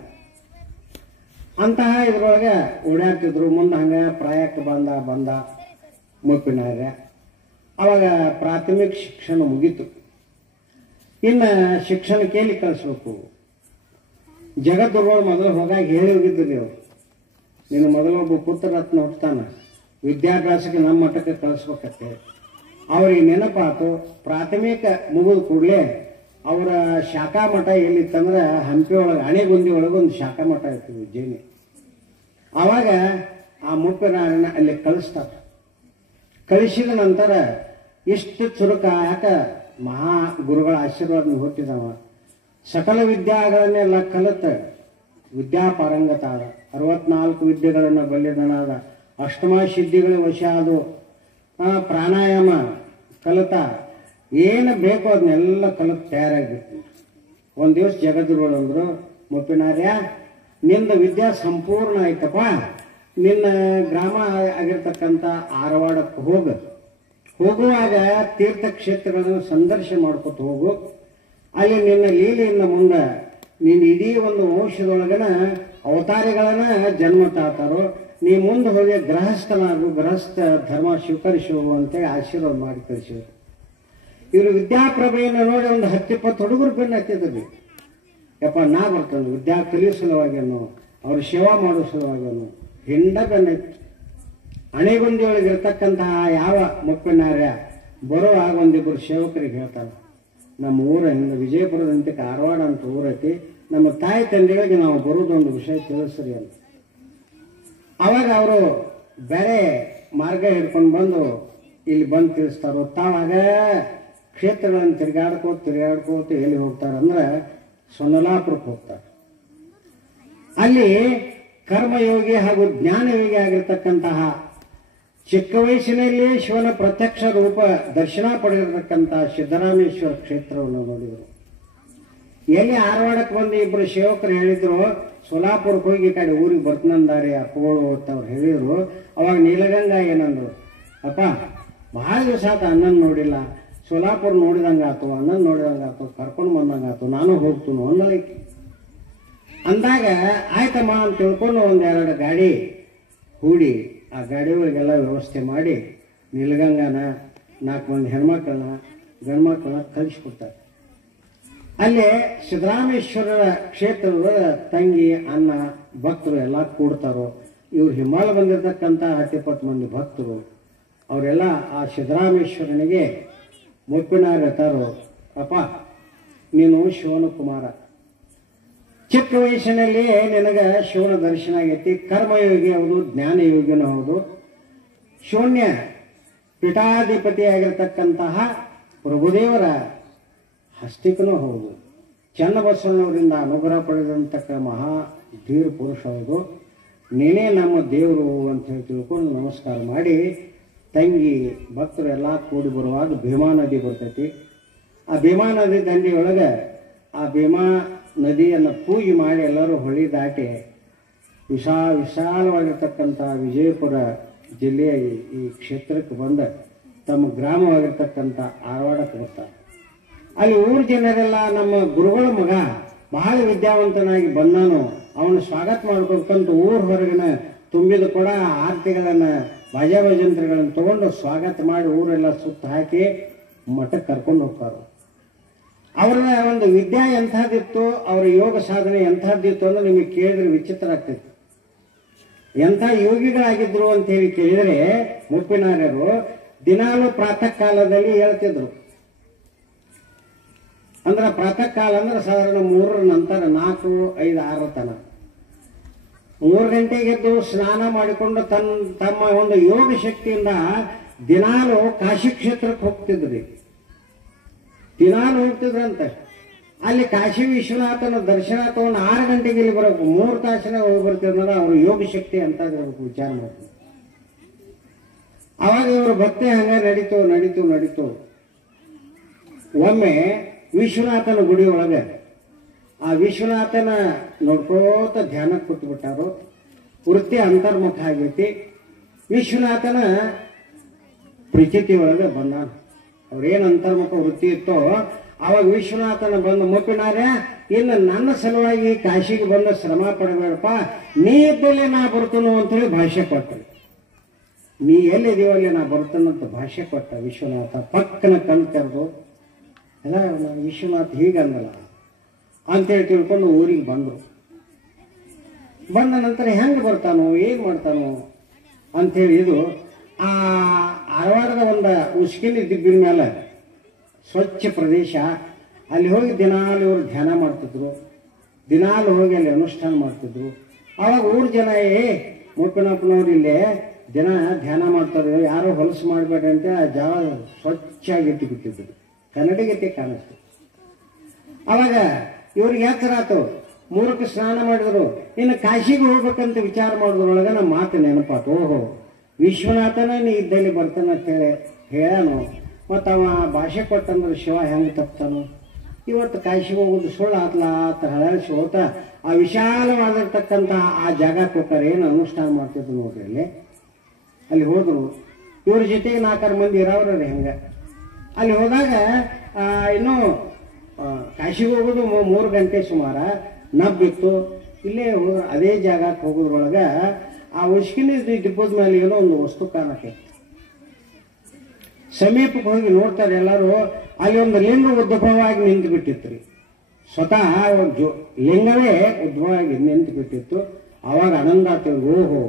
ಅಂತಹ ಇದ್ರೊಳಗೆ ಓಡಾಡ್ತಿದ್ರು. ಮುಂದೆ ಹಂಗೆ ಪ್ರಾಯಕ್ಕೆ ಬಂದ ಮುಪ್ಪಿನಾರ್ಯ. ಅವಾಗ ಪ್ರಾಥಮಿಕ ಶಿಕ್ಷಣ ಮುಗೀತು. ಇನ್ನು ಶಿಕ್ಷಣ ಕೇಳಿ ಕಳಿಸ್ಬೇಕು. ಜಗದ್ಗುರುಗಳು ಮೊದಲು ಹೋಗಾಗಿ ಹೇಳಿ ಹೋಗಿದ್ರಿ ಅವರು, ನೀನು ಮೊದಲೊಬ್ಬ ಪುತ್ರ ರತ್ನ ಹುಟ್ಟತಾನ, ವಿದ್ಯಾಭ್ಯಾಸಕ್ಕೆ ನಮ್ಮ ಮಠಕ್ಕೆ ಕಳಿಸ್ಬೇಕಂತೆ. ಅವ್ರಿಗೆ ನೆನಪಾತು. ಪ್ರಾಥಮಿಕ ಮುಗಿದ ಕೂಡಲೇ ಅವರ ಶಾಖಾ ಮಠ ಎಲ್ಲಿತ್ತಂದ್ರೆ ಹಂಪಿ ಒಳಗೆ ಅಣೆಗುಂದಿ ಒಳಗೊಂದು ಶಾಖಾ ಮಠ ಇತ್ತು ಉಜ್ಜಯಿನಿ. ಆವಾಗ ಆ ಮುಪ್ಪಿನಾರ್ಯನ ಅಲ್ಲಿ ಕಳಿಸ್ತಾರೆ. ಕಳಿಸಿದ ನಂತರ ಇಷ್ಟು ಚುರುಕ, ಯಾಕ ಮಹಾ ಗುರುಗಳ ಆಶೀರ್ವಾದ ಹುಟ್ಟಿದವ, ಸಕಲ ವಿದ್ಯಾಗಳನ್ನೆಲ್ಲ ಕಲಿತ ವಿದ್ಯಾಪಾರಂಗತ ಆದ, 64 ವಿದ್ಯೆಗಳನ್ನು ಬಲ್ಯದನಾದ, ಅಷ್ಟಮ ಸಿದ್ಧಿಗಳ ವಶ ಅದು, ಪ್ರಾಣಾಯಾಮ ಕಲಿತ, ಏನು ಬೇಕೋ ಅದನ್ನೆಲ್ಲ ಕಲಿತು ತಯಾರಾಗಿರ್ತೀನಿ. ಒಂದು ದಿವಸ ಜಗದ್ಗುರುಗಳು ಅಂದರು, ಮುಪ್ಪಿನಾರ್ಯ ನಿಂದ ವಿದ್ಯಾ ಸಂಪೂರ್ಣ ಆಯ್ತಪ್ಪ, ನಿನ್ನ ಗ್ರಾಮ ಆಗಿರ್ತಕ್ಕಂಥ ಆರವಾಡಕ್ಕೆ ಹೋಗುವಾಗ ತೀರ್ಥಕ್ಷೇತ್ರಗಳನ್ನು ಸಂದರ್ಶನ ಮಾಡ್ಕೊತ ಹೋಗು. ಅಲ್ಲಿ ನಿನ್ನ ಲೀಲೆಯಿಂದ ಮುಂದೆ ನೀನು ಇಡೀ ಒಂದು ವಂಶದೊಳಗನ ಅವತಾರಿಗಳನ್ನ ಜನ್ಮ ತಾತಾರೋ, ನೀ ಮುಂದೆ ಹೋಗಿ ಗೃಹಸ್ಥನಾಗು, ಗೃಹಸ್ಥ ಧರ್ಮ ಸ್ವೀಕರಿಸು ಅಂತೇಳಿ ಆಶೀರ್ವಾದ ಮಾಡಿ ಕಳಿಸಿದ್ರು. ಇವರು ವಿದ್ಯಾಪ್ರಭೆಯನ್ನು ನೋಡಿ ಒಂದು 10-20 ಹುಡುಗರು ಬೆನ್ನು ಹತ್ತಿದ್ರು. ಯಪ್ಪ ನಾ ಬರ್ತೇನೆ ವಿದ್ಯಾ ಕಲಿಯೋ ಸಲುವಾಗಿಯನ್ನು, ಅವ್ರ ಸೇವಾ ಮಾಡೋ ಸಲುವಾಗಿಯನ್ನು ಹಿಂಡ ಬೆನ್ನೈತು. ಅಣೆಗುಂದಿ ಒಳಗೆ ಇರ್ತಕ್ಕಂತಹ ಯಾವ ಮುಪ್ಪಿನಾರ್ಯ ಬರುವಾಗ ಒಂದಿಬ್ಬರು ಸೇವಕರಿಗೆ ಹೇಳ್ತಾರೆ, ನಮ್ಮ ಊರ ಹಿಂದೆ ವಿಜಯಪುರದಂತೆ ಕಾರವಾಡ ಅಂತ ಊರೈತಿ, ನಮ್ಮ ತಾಯಿ ತಂದೆಗಳಿಗೆ ನಾವು ಬರೋದೊಂದು ವಿಷಯ ತಿಳಿಸ್ರಿ ಅಂತ. ಅವಾಗ ಅವರು ಬೇರೆ ಮಾರ್ಗ ಹಿಡ್ಕೊಂಡು ಬಂದು ಇಲ್ಲಿ ಬಂದು ತಿಳಿಸ್ತಾರೋ. ತಾವಾಗ ಕ್ಷೇತ್ರಗಳನ್ನು ತಿರುಗಾಡ್ಕೋತ ಎಲ್ಲಿ ಹೋಗ್ತಾರಂದ್ರೆ ಸೊನ್ನಲಾಪುರಕ್ಕೆ ಹೋಗ್ತಾರೆ. ಅಲ್ಲಿ ಕರ್ಮಯೋಗಿ ಹಾಗೂ ಜ್ಞಾನಯೋಗಿ ಆಗಿರ್ತಕ್ಕಂತಹ ಚಿಕ್ಕ ವಯಸ್ಸಿನಲ್ಲಿ ಶಿವನ ಪ್ರತ್ಯಕ್ಷ ರೂಪ ದರ್ಶನ ಪಡೆದಿರತಕ್ಕಂತಹ ಸಿದ್ದರಾಮೇಶ್ವರ ಕ್ಷೇತ್ರವನ್ನು ನೋಡಿದರು. ಎಲ್ಲಿ ಆರವಾಡಕ್ಕೆ ಬಂದು ಇಬ್ಬರು ಸೇವಕರು ಹೇಳಿದ್ರು, ಸೋಲಾಪುರಕ್ಕೆ ಹೋಗಿ ಈ ಕಡೆ ಊರಿಗೆ ಬರ್ತನಂದಾರೆ ಅಪ್ಪಗಳು ಅಂತ ಅವ್ರು ಹೇಳಿದ್ರು. ಅವಾಗ ನೀಲಗಂಗಾ ಏನಂದ್ರು, ಅಪ್ಪ ಬಹಳ ದಿವಸ ಆತ ಅಣ್ಣನ್ ನೋಡಿಲ್ಲ, ಸೋಲಾಪುರ ನೋಡಿದಂಗಾತು, ಅಣ್ಣನ್ ನೋಡಿದಂಗಾತು, ಕರ್ಕೊಂಡು ಬಂದಂಗಾತು, ನಾನು ಹೋಗ್ತೀನಿ ಅಂದಲೈತಿ. ಅಂದಾಗ ಆಯ್ತಮ್ಮ ಅಂತ ತಿಳ್ಕೊಂಡು 1-2 ಗಾಡಿ ಹೂಡಿ ಆ ಗಾಡಿ ಒಳಗೆಲ್ಲ ವ್ಯವಸ್ಥೆ ಮಾಡಿ ನೀಲಗಂಗಾನ 4 ಮಂದಿ ಹೆಣ್ಮಕ್ಳನ್ನ ಗಂಡ್ಮಕ್ಳನ್ನ ಕಳಿಸ್ಕೊಡ್ತಾರೆ. ಅಲ್ಲಿ ಸಿದ್ದರಾಮೇಶ್ವರರ ಕ್ಷೇತ್ರದ ತಂಗಿ ಅಣ್ಣ ಭಕ್ತರು ಎಲ್ಲ ಕೂಡ್ತಾರೋ. ಇವ್ರು ಹಿಮಾಲ ಬಂದಿರತಕ್ಕಂಥ 10-20 ಮಂದಿ ಭಕ್ತರು ಅವರೆಲ್ಲ ಆ ಸಿದ್ದರಾಮೇಶ್ವರನಿಗೆ ಮುಪ್ಪಿನಾರ್ಯ ತಾರೋ, ಅಪ್ಪ ನೀನು ಶಿವನ ಕುಮಾರ, ಚಿಕ್ಕ ವಯಸ್ಸಿನಲ್ಲಿ ನಿನಗೆ ಶಿವನ ದರ್ಶನ ಆಗೈತಿ, ಕರ್ಮಯೋಗಿ ಹೌದು, ಜ್ಞಾನಯೋಗಿನೂ ಹೌದು, ಶೂನ್ಯ ಪೀಠಾಧಿಪತಿಯಾಗಿರ್ತಕ್ಕಂತಹ ಪ್ರಭುದೇವರ ಹಸ್ತಿಕನೂ ಹೌದು, ಚನ್ನಬಸವಣ್ಣವರಿಂದ ಅನುಗ್ರಹ ಪಡೆದಂತಕ್ಕ ಮಹಾ ಧೀರ ಪುರುಷ ಹೌದು, ನೀನೇ ನಮ್ಮ ದೇವರು ಅಂತ ಹೇಳಿ ತಿಳ್ಕೊಂಡು ನಮಸ್ಕಾರ ಮಾಡಿ ತಂಗಿ ಭಕ್ತರು ಎಲ್ಲ ಕೂಡಿ ಬರುವಾಗ ಭೀಮಾ ನದಿ ಬರ್ತೈತಿ. ಆ ಭೀಮಾ ನದಿ ದಂಡೆಯೊಳಗೆ ಆ ಭೀಮಾ ನದಿಯನ್ನು ಪೂಜೆ ಮಾಡಿ ಎಲ್ಲರೂ ಹೊಳಿ ದಾಟಿ ವಿಶಾಲವಾಗಿರ್ತಕ್ಕಂಥ ವಿಜಯಪುರ ಜಿಲ್ಲೆಯ ಈ ಕ್ಷೇತ್ರಕ್ಕೆ ಬಂದ ತಮ್ಮ ಗ್ರಾಮವಾಗಿರ್ತಕ್ಕಂಥ ಆರವಾಡಕ್ಕೆ ಬರ್ತಾರೆ. ಅಲ್ಲಿ ಊರ ಜನರೆಲ್ಲ ನಮ್ಮ ಗುರುಗಳ ಮಗ ಬಹಳ ವಿದ್ಯಾವಂತನಾಗಿ ಬಂದಾನು, ಅವನು ಸ್ವಾಗತ ಮಾಡ್ಬೇಕಂತ ಊರ ಹೊರಗಿನ ತುಂಬಿದ ಕೂಡ ಆರತಿಗಳನ್ನು ಬಾಜಾ ಭಜಂತ್ರಿಗಳನ್ನು ತಗೊಂಡು ಸ್ವಾಗತ ಮಾಡಿ ಊರೆಲ್ಲ ಸುತ್ತ ಹಾಕಿ ಮಠಕ್ಕೆ ಕರ್ಕೊಂಡು ಹೋಗ್ತಾರೆ. ಅವರ ಒಂದು ವಿದ್ಯಾ ಎಂಥದ್ದಿತ್ತು, ಅವರ ಯೋಗ ಸಾಧನೆ ಎಂಥದ್ದಿತ್ತು ಅಂದ್ರೆ ನಿಮಗೆ ಕೇಳಿದ್ರೆ ವಿಚಿತ್ರ ಆಗ್ತೈತಿ. ಎಂಥ ಯೋಗಿಗಳಾಗಿದ್ರು ಅಂತ ಹೇಳಿ ಕೇಳಿದರೆ ಮುಪ್ಪಿನಾರ್ಯರು ದಿನಾಲು ಪ್ರಾತಃ ಕಾಲದಲ್ಲಿ ಹೇಳ್ತಿದ್ರು. ಅಂದ್ರೆ ಪ್ರಾತಃ ಕಾಲ ಅಂದ್ರೆ ಸಾಧಾರಣ 3 ನಂತರ 4, 5, 6 ತನ 3 ಗಂಟೆಗೆ ಎದ್ದು ಸ್ನಾನ ಮಾಡಿಕೊಂಡು ತಮ್ಮ ಒಂದು ಯೋಗ ಶಕ್ತಿಯಿಂದ ದಿನಾಲು ಕಾಶಿ ಕ್ಷೇತ್ರಕ್ಕೆ ಹೋಗ್ತಿದ್ರಿ. ದಿನಾಲು ಹೋಗ್ತಿದ್ರಂತೆ. ಅಲ್ಲಿ ಕಾಶಿ ವಿಶ್ವನಾಥನ ದರ್ಶನ ತಗೊಂಡು 6 ಗಂಟೆಗೆ ಇಲ್ಲಿ ಬರಬೇಕು, 3 ತಾಸಿನಾಗ ಹೋಗಿ ಬರ್ತಿದ್ರೆ ಅವ್ರ ಯೋಗ ಶಕ್ತಿ ಅಂತ ಇರಬೇಕು. ವಿಚಾರ ಮಾಡ್ತೀವಿ. ಅವಾಗ ಇವರು ಭಕ್ತಿ ಹಂಗ ನಡೀತು. ಒಮ್ಮೆ ವಿಶ್ವನಾಥನ ಗುಡಿ ಒಳಗೆ ಆ ವಿಶ್ವನಾಥನ ನೋಡ್ಕೋತ ಧ್ಯಾನಕ್ಕೆ ಕೂತ್ಬಿಟ್ಟಾರು. ವೃತ್ತಿ ಅಂತರ್ಮುಖ ಆಗೈತಿ. ವಿಶ್ವನಾಥನ ಪ್ರಚಿತಿ ಒಳಗೆ ಬಂದಾನ. ಅವ್ರೇನು ಅಂತರ್ಮುಖ ವೃತ್ತಿ ಇತ್ತೋ ಅವಾಗ ವಿಶ್ವನಾಥನ ಬಂದು ಮುಪ್ಪಿನಾರ್ಯ, ಇನ್ನು ನನ್ನ ಸಲುವಾಗಿ ಕಾಶಿಗೆ ಬಂದು ಶ್ರಮ ಪಡಬೇಡಪ್ಪ, ನೀ ಇದ್ದಲ್ಲಿ ನಾ ಬರ್ತನು ಅಂತೇಳಿ ಭಾಷೆ ಕೊಟ್ಟರು. ನೀ ಎಲ್ಲಿದೀವೋ ಅಲ್ಲಿ ನಾ ಬರ್ತನಂತ ಭಾಷೆ ಕೊಟ್ಟ ವಿಶ್ವನಾಥ. ಪಕ್ಕನ ಕಣ್ ತೆರೆದು ಎಲ್ಲ ವಿಶ್ವನಾಥ್ ಹೀಗಂದಲ್ಲ ಅಂತೇಳಿ ತಿಳ್ಕೊಂಡು ಊರಿಗೆ ಬಂದರು. ಬಂದ ನಂತರ ಹೆಂಗೆ ಬರ್ತಾನೋ ಏನು ಮಾಡ್ತಾನೋ ಅಂಥೇಳಿ ಇದು ಆ ಧಾರವಾಡದ ಒಂದು ಉಸ್ಕಿನ ದಿಬ್ಬಿನ ಮೇಲೆ ಸ್ವಚ್ಛ ಪ್ರದೇಶ, ಅಲ್ಲಿ ಹೋಗಿ ದಿನಾಲು ಇವರು ಧ್ಯಾನ ಮಾಡ್ತಿದ್ರು, ದಿನಾಲು ಹೋಗಿ ಅಲ್ಲಿ ಅನುಷ್ಠಾನ ಮಾಡ್ತಿದ್ರು. ಆವಾಗ ಊರ ಜನ ಮುಪ್ಪಿನಪ್ಪನವ್ರು ಇಲ್ಲೇ ದಿನ ಧ್ಯಾನ ಮಾಡ್ತಾರೆ, ಯಾರೋ ಹೊಲಸು ಮಾಡಬೇಡ್ರಿ ಅಂತ ಆ ಜಾಗ ಸ್ವಚ್ಛಾಗಿ ಇಟ್ಟುಬಿಟ್ಟಿದ್ರು, ಕನ್ನಡಿಗತೆ ಕಾಣಿಸ್ತು. ಅವಾಗ ಇವ್ರಿಗೆ ಎಚ್ಚರ ಆತು, ಮೂರಕ್ಕೆ ಸ್ನಾನ ಮಾಡಿದ್ರು, ಇನ್ನು ಕಾಶಿಗೆ ಹೋಗ್ಬೇಕಂತ ವಿಚಾರ ಮಾಡಿದ್ರೊಳಗೆ ನಮ್ಮ ಮಾತು ನೆನಪಾತು. ಓಹೋ, ವಿಶ್ವನಾಥನ ನೀ ಇದ್ದಲ್ಲಿ ಬರ್ತಾನ ಅಂತೇಳಿ ಹೇಳನು. ಮತ್ತು ಅವ ಭಾಷೆ ಕೊಟ್ಟಂದ್ರೆ ಶಿವ ಹೆಂಗೆ ತಪ್ತಾನು, ಇವತ್ತು ಕಾಶಿಗೆ ಹೋಗೋದು ಸುಳ್ಳು ಆತ್ಲ ಅಂತ ಹಳಸಿ ಹೋತ ಆ ವಿಶಾಲವಾಗಿರ್ತಕ್ಕಂಥ ಆ ಜಾಗಕ್ಕೆ ಹೋಗ್ತಾರೆ. ಏನು ಅನುಷ್ಠಾನ ಮಾಡ್ತಿದ್ರು ನೋಡ್ರಿ, ಅಲ್ಲಿ ಹೋದ್ರು. ಇವ್ರ ಜೊತೆಗೆ 4-6 ಮಂದಿ ಇರೋವ್ರಿ. ಹೆಂಗೆ ಅಲ್ಲಿ ಹೋದಾಗ ಇನ್ನೂ ಕಾಶಿಗೆ ಹೋಗೋದು 3 ಗಂಟೆ ಸುಮಾರು ನಬ್ಬಿತ್ತು. ಇಲ್ಲೇ ಹೋದ್ರೆ ಅದೇ ಜಾಗಕ್ಕೆ ಹೋಗೋದ್ರೊಳಗೆ ಆ ಉಸ್ಕಿನ ದಿಬ್ಬದ ಮೇಲೆ ಏನೋ ಒಂದು ವಸ್ತು ಕಾಣಕ್ಕೆ ಸಮೀಪಕ್ಕೆ ಹೋಗಿ ನೋಡ್ತಾರೆ ಎಲ್ಲರೂ. ಅಲ್ಲಿ ಒಂದು ಲಿಂಗ ಉದ್ಭವವಾಗಿ ನಿಂತು ಬಿಟ್ಟಿತ್ತು. ಸ್ವತಃ ಒಂದು ಲಿಂಗವೇ ಉದ್ಭವವಾಗಿ ನಿಂತು ಬಿಟ್ಟಿತ್ತು. ಅವಾಗ ಆನಂದ ಆಗ್ತದೆ, ಓಹೋ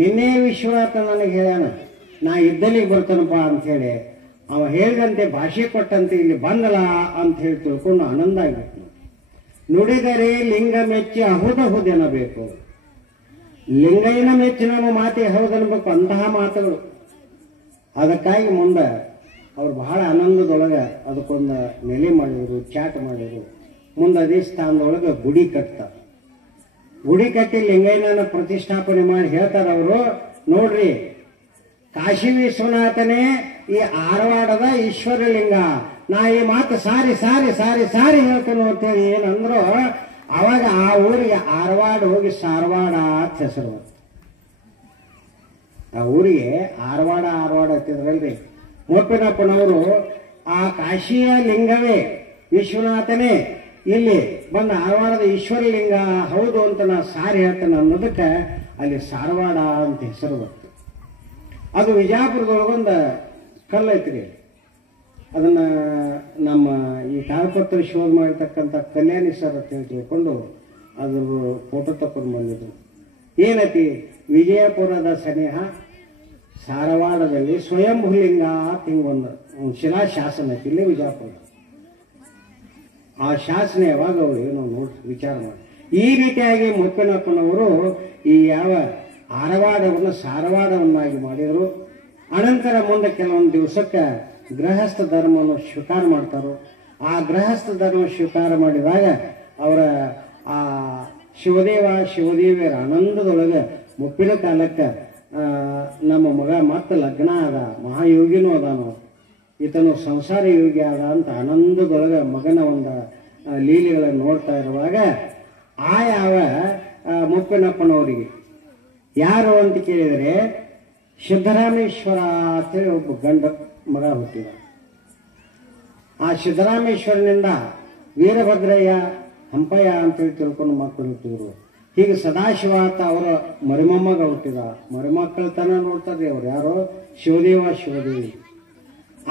ನಿನ್ನೆ ವಿಶ್ವನಾಥ ನನಗೆ ಹೇಳ್ಯಾನ ನಾ ಇದ್ದಲ್ಲಿಗೆ ಬರ್ತಾನಪ್ಪ ಅಂಥೇಳಿ. ಅವ ಹೇಳಿದಂತೆ ಭಾಷೆ ಕೊಟ್ಟಂತೆ ಇಲ್ಲಿ ಬಂದಲ್ಲ ಅಂತ ಹೇಳಿ ತಿಳ್ಕೊಂಡು ಆನಂದ ಆಗಿಬಿಟ್ಟು. ನುಡಿದರೆ ಲಿಂಗ ಮೆಚ್ಚಿ ಅಹುದಹುದೆನಬೇಕು, ಲಿಂಗೈನ ಮೆಚ್ಚಿ ನಮ್ಮ ಮಾತೆ ಹೌದನ್ಬೇಕು, ಅಂತಹ ಮಾತುಗಳು. ಅದಕ್ಕಾಗಿ ಮುಂದೆ ಅವ್ರು ಬಹಳ ಆನಂದದೊಳಗೆ ಅದಕ್ಕೊಂದು ನೆಲೆ ಮಾಡಿದರು, ಚಾಟ್ ಮಾಡಿದರು. ಮುಂದೆ ಅದೇ ಸ್ಥಾನದೊಳಗೆ ಗುಡಿ ಕಟ್ತಾರೆ. ಗುಡಿ ಕಟ್ಟಿ ಲಿಂಗೈನ ಪ್ರತಿಷ್ಠಾಪನೆ ಮಾಡಿ ಹೇಳ್ತಾರೆ ಅವರು, ನೋಡ್ರಿ ಕಾಶಿ ವಿಶ್ವನಾಥನೇ ಈ ಆರವಾಡದ ಈಶ್ವರಲಿಂಗ, ನಾ ಈ ಮಾತು ಸಾರಿ ಸಾರಿ ಸಾರಿ ಸಾರಿ ಹೇಳ್ತೇನೆ ಅಂತೇಳಿ ಏನಂದ್ರು. ಅವಾಗ ಆ ಊರಿಗೆ ಆರವಾಡ ಹೋಗಿ ಸಾರವಾಡ ಅಂತ ಹೆಸರು ಬಂತು. ಆ ಊರಿಗೆ ಆರವಾಡ ಹತ್ತಿದ್ರಲ್ರಿ. ಮುಪ್ಪಿನಪ್ಪನವರು ಆ ಕಾಶಿಯ ಲಿಂಗವೇ ವಿಶ್ವನಾಥನೇ ಇಲ್ಲಿ ಬಂದ ಆರವಾಡದ ಈಶ್ವರಲಿಂಗ ಹೌದು ಅಂತ ನಾ ಸಾರಿ ಹೇಳ್ತೇನೆ ಅನ್ನೋದಕ್ಕೆ ಅಲ್ಲಿ ಸಾರವಾಡ ಅಂತ ಹೆಸರು ಬಂತು. ಅದು ವಿಜಯಪುರದೊಳಗೊಂದು ಕಲ್ಲು ಐತ್ರಿ. ಅದನ್ನ ನಮ್ಮ ಈ ತಾಳಪತ್ರ ಶೋಧ ಮಾಡಿರ್ತಕ್ಕಂಥ ಕಲ್ಯಾಣಿ ಸರ್ ಅಂತ ಹೇಳಿ ತಿಳ್ಕೊಂಡು ಅದ್ರ ಫೋಟೋ ತಕೊಂಡು ಬಂದಿದ್ರು. ಏನೈತಿ, ವಿಜಯಪುರದ ಸನೇಹ ಸಾರವಾಡದಲ್ಲಿ ಸ್ವಯಂಭೂಲಿಂಗ ಅಂತ ಹಿಂಗೊಂದು ಶಿಲಾಶಾಸನ ಐತಿ ಇಲ್ಲಿ ವಿಜಯಪುರ. ಆ ಶಾಸನ ಯಾವಾಗ ಅವರು ಏನೋ ನೋಡಿ ವಿಚಾರ ಮಾಡಿ ಈ ರೀತಿಯಾಗಿ ಮುಪ್ಪಿನಪ್ಪನವರು ಈ ಯಾವ ಆರವಾಡವನ್ನು ಸಾರವಾಡವನ್ನಾಗಿ ಮಾಡಿದರು. ಅನಂತರ ಮುಂದೆ ಕೆಲವೊಂದು ದಿವಸಕ್ಕೆ ಗೃಹಸ್ಥ ಧರ್ಮವನ್ನು ಸ್ವೀಕಾರ ಮಾಡ್ತಾರೋ. ಆ ಗೃಹಸ್ಥ ಧರ್ಮ ಸ್ವೀಕಾರ ಮಾಡಿದಾಗ ಅವರ ಆ ಶಿವದೇವಿಯರ ಆನಂದದೊಳಗೆ ಮುಪ್ಪಿನ ಕಾಲಕ್ಕೆ ನಮ್ಮ ಮಗ ಮತ್ತೆ ಲಗ್ನ ಆದ, ಮಹಾಯೋಗಿನೂ ಅದಾನೋ, ಈತನು ಸಂಸಾರ ಯೋಗಿ ಆದ ಅಂತ ಆನಂದದೊಳಗೆ ಮಗನ ಒಂದು ಲೀಲೆಗಳನ್ನು ನೋಡ್ತಾ ಇರುವಾಗ ಆ ಯಾವ ಮುಪ್ಪಿನಪ್ಪನವರಿಗೆ ಯಾರು ಅಂತ ಕೇಳಿದರೆ ಸಿದ್ದರಾಮೇಶ್ವರ ಅಂತೇಳಿ ಒಬ್ಬ ಗಂಡ ಮಗ ಹುಟ್ಟಿದ. ಆ ಸಿದ್ದರಾಮೇಶ್ವರನಿಂದ ವೀರಭದ್ರಯ್ಯ, ಹಂಪಯ್ಯ ಅಂತೇಳಿ ತಿಳ್ಕೊಂಡು ಮಕ್ಕಳು ಹುಟ್ಟಿದ್ರು. ಹೀಗೆ ಸದಾಶಿವ ಅಂತ ಅವರ ಮರಿಮೊಮ್ಮಗ ಹುಟ್ಟಿದ. ಮರಿಮಕ್ಕಳ ತನ ನೋಡ್ತಾರೆ ಅವ್ರು ಯಾರೋ ಶಿವದೇವಿ.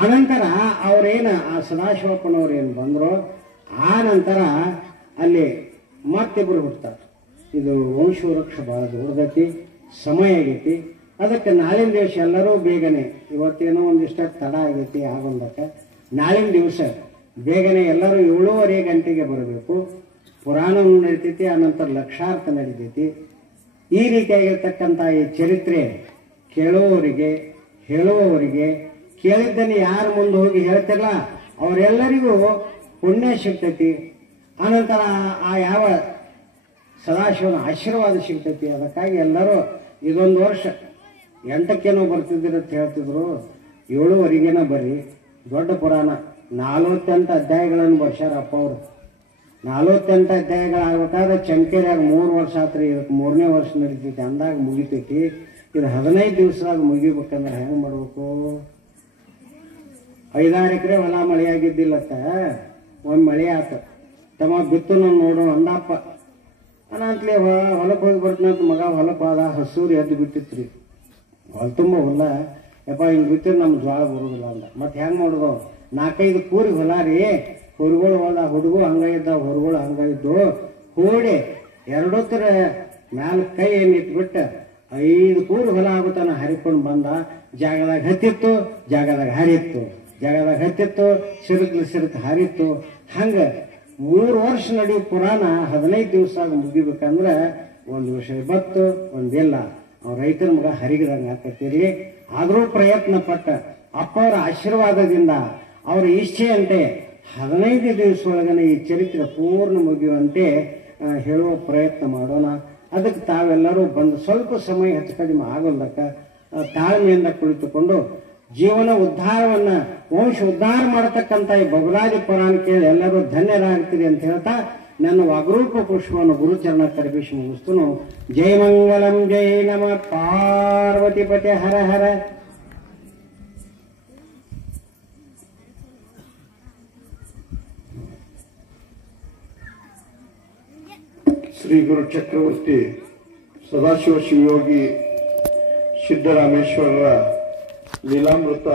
ಅನಂತರ ಅವ್ರೇನ ಆ ಸದಾಶಿವಪ್ಪನವ್ರು ಏನು ಬಂದ್ರು, ಆ ನಂತರ ಅಲ್ಲಿ ಮತ್ತಿಬ್ಬರು ಹುಡ್ತಾರೆ. ಇದು ವಂಶವೃಕ್ಷ ಬಹಳ ದೊಡ್ಡದೈತಿ, ಸಮಯ ಆಗೈತಿ. ಅದಕ್ಕೆ ನಾಳಿನ ದಿವಸ ಎಲ್ಲರೂ ಬೇಗನೆ, ಇವತ್ತೇನೋ ಒಂದಿಷ್ಟ ತಡ ಆಗೈತಿ ಆಗೊಂದಕ್ಕೆ, ನಾಳಿನ ದಿವಸ ಬೇಗನೆ ಎಲ್ಲರೂ 7:30 ಗಂಟೆಗೆ ಬರಬೇಕು. ಪುರಾಣ ನಡೀತೈತಿ, ಆನಂತರ ಲಕ್ಷಾರ್ಥ ನಡೀತೈತಿ. ಈ ರೀತಿಯಾಗಿರ್ತಕ್ಕಂಥ ಈ ಚರಿತ್ರೆ ಕೇಳುವವರಿಗೆ ಹೇಳುವವರಿಗೆ ಕೇಳಿದ್ದನ್ನು ಯಾರು ಮುಂದೆ ಹೋಗಿ ಹೇಳ್ತಿರಲ್ಲ ಅವರೆಲ್ಲರಿಗೂ ಪುಣ್ಯ ಸಿಗ್ತೈತಿ. ಆನಂತರ ಆ ಯಾವ ಸದಾಶಿವನ ಆಶೀರ್ವಾದ ಸಿಗ್ತೈತಿ. ಅದಕ್ಕಾಗಿ ಎಲ್ಲರೂ ಇದೊಂದು ವರ್ಷ 8ಕ್ಕೇನೋ ಬರ್ತಿದ್ದೀರ ಅಂತ ಹೇಳ್ತಿದ್ರು, 7:30ಗೇನೋ ಬರ್ರಿ. ದೊಡ್ಡ ಪುರಾಣ 48 ಅಧ್ಯಾಯಗಳನ್ನು ಬರ್ಸ್ಯಾರ ಅಪ್ಪ ಅವರು. 48 ಅಧ್ಯಾಯಗಳಾಗ್ಬೇಕಾದ್ರೆ ಚಂಕೇರಿಯಾಗ 3 ವರ್ಷ ಆತ್ರಿ. ಇದಕ್ಕೆ 3ನೇ ವರ್ಷ ನಡೀತೈತಿ, ಅಂದಾಗ ಮುಗಿತೈತಿ. ಇದು 15 ದಿವಸದಾಗ ಮುಗಿಬೇಕಂದ್ರೆ ಹೆಂಗೆ ಮಾಡ್ಬೇಕು? 5-6 ಎಕರೆ ಹೊಲ ಮಳೆಯಾಗಿದ್ದಿಲ್ಲತ್ತ ಒಂದು ಮಳೆ ಆತ. ತಮ್ಮ ಬಿತ್ತು ನೋಡು ಅಂದಪ್ಪ ಅನಂತಲೇ ಹೊಲಕ್ಕೆ ಹೋಗಿ ಬರ್ತೀನಂತ ಮಗ ಹೊಲಕ್ಕೆ ಹೋದ. ಹಸೂರು ಎದ್ದು ಬಿಟ್ಟಿತ್ರಿ, ಹೊಲ ತುಂಬ ಹೊಲ. ಯಪ್ಪ ಹಿಂಗೆ ಬಿತ್ತಿದ್ರೆ ನಮ್ಮ ಜ್ವಾಳ ಬರೋದಿಲ್ಲ ಅಂದ. ಮತ್ತೆ ಹೆಂಗೆ ಮಾಡೋದು? 4-5 ಕೂರಿ ಹೊಲ ರೀ. ಹೊರಗಳು ಹೋದ, ಹುಡುಗು ಹಂಗಿದ್ದ, ಹೊರಗಳು ಹಂಗಿದ್ದು. ಹೂಡಿ 2 ತರ ಮ್ಯಾಲ ಕೈ ನಿಂತ್ಬಿಟ್ಟು 5 ಕೂರಿ ಹೊಲ ಆಗುತ್ತಾನ ಹರಿಕೊಂಡು ಬಂದ. ಜಾಗದಾಗ ಹತ್ತಿತ್ತು, ಜಾಗದಾಗ ಹರಿತ್ತು, ಜಾಗದಾಗ ಹತ್ತಿತ್ತು, ಸಿರಕ್ ಹರಿತ್ತು. ಹಂಗೆ 3 ವರ್ಷ ನಡೆಯುವ ಪುರಾಣ 15 ದಿವಸ ಮುಗಿಬೇಕಂದ್ರೆ ಒಂದು ವಿಷಯ ಬತ್ತು, ಒಂದಿಲ್ಲ. ಅವ್ರ ರೈತರ ಮಗ ಹರಿಗಿದಂಗೆ ಹಾಕತ್ತೀರಿ. ಆದರೂ ಪ್ರಯತ್ನ ಪಟ್ಟ ಅಪ್ಪವರ ಆಶೀರ್ವಾದದಿಂದ ಅವರ ಇಚ್ಛೆಯಂತೆ 15 ದಿವಸ ಒಳಗನೆ ಈ ಚರಿತ್ರೆ ಪೂರ್ಣ ಮುಗಿಯುವಂತೆ ಹೇಳುವ ಪ್ರಯತ್ನ ಮಾಡೋಣ. ಅದಕ್ಕೆ ತಾವೆಲ್ಲರೂ ಬಂದು ಸ್ವಲ್ಪ ಸಮಯ ಹೆಚ್ಚು ಕಡಿಮೆ ಆಗೋಲ್ಲಕ್ಕ ತಾಳ್ಮೆಯಿಂದ ಕುಳಿತುಕೊಂಡು ಜೀವನ ಉದ್ಧಾರವನ್ನ, ವಂಶ ಉದ್ಧಾರ ಮಾಡತಕ್ಕಂಥ ಈ ಬಬಲಾದಿ ಪುರಾಣ ಕೇಳಿ ಎಲ್ಲರೂ ಧನ್ಯರಾಗ್ತೀರಿ ಅಂತ ಹೇಳ್ತಾ ನನ್ನ ವಾಗರೂಪ ಪುಷ್ಪವನ್ನು ಗುರುಚರಣ ಕರಗಿಸಿ ಮುಗಿಸ್ತನು. ಜೈ ಮಂಗಲಂ, ಜೈ ನಮ ಪಾರ್ವತಿಪತಿ ಹರ ಹರ. ಶ್ರೀ ಗುರು ಚಕ್ರವರ್ತಿ ಸದಾಶಿವ ಶಿವಯೋಗಿ ಸಿದ್ದರಾಮೇಶ್ವರರ ಲೀಲಾಮೃತ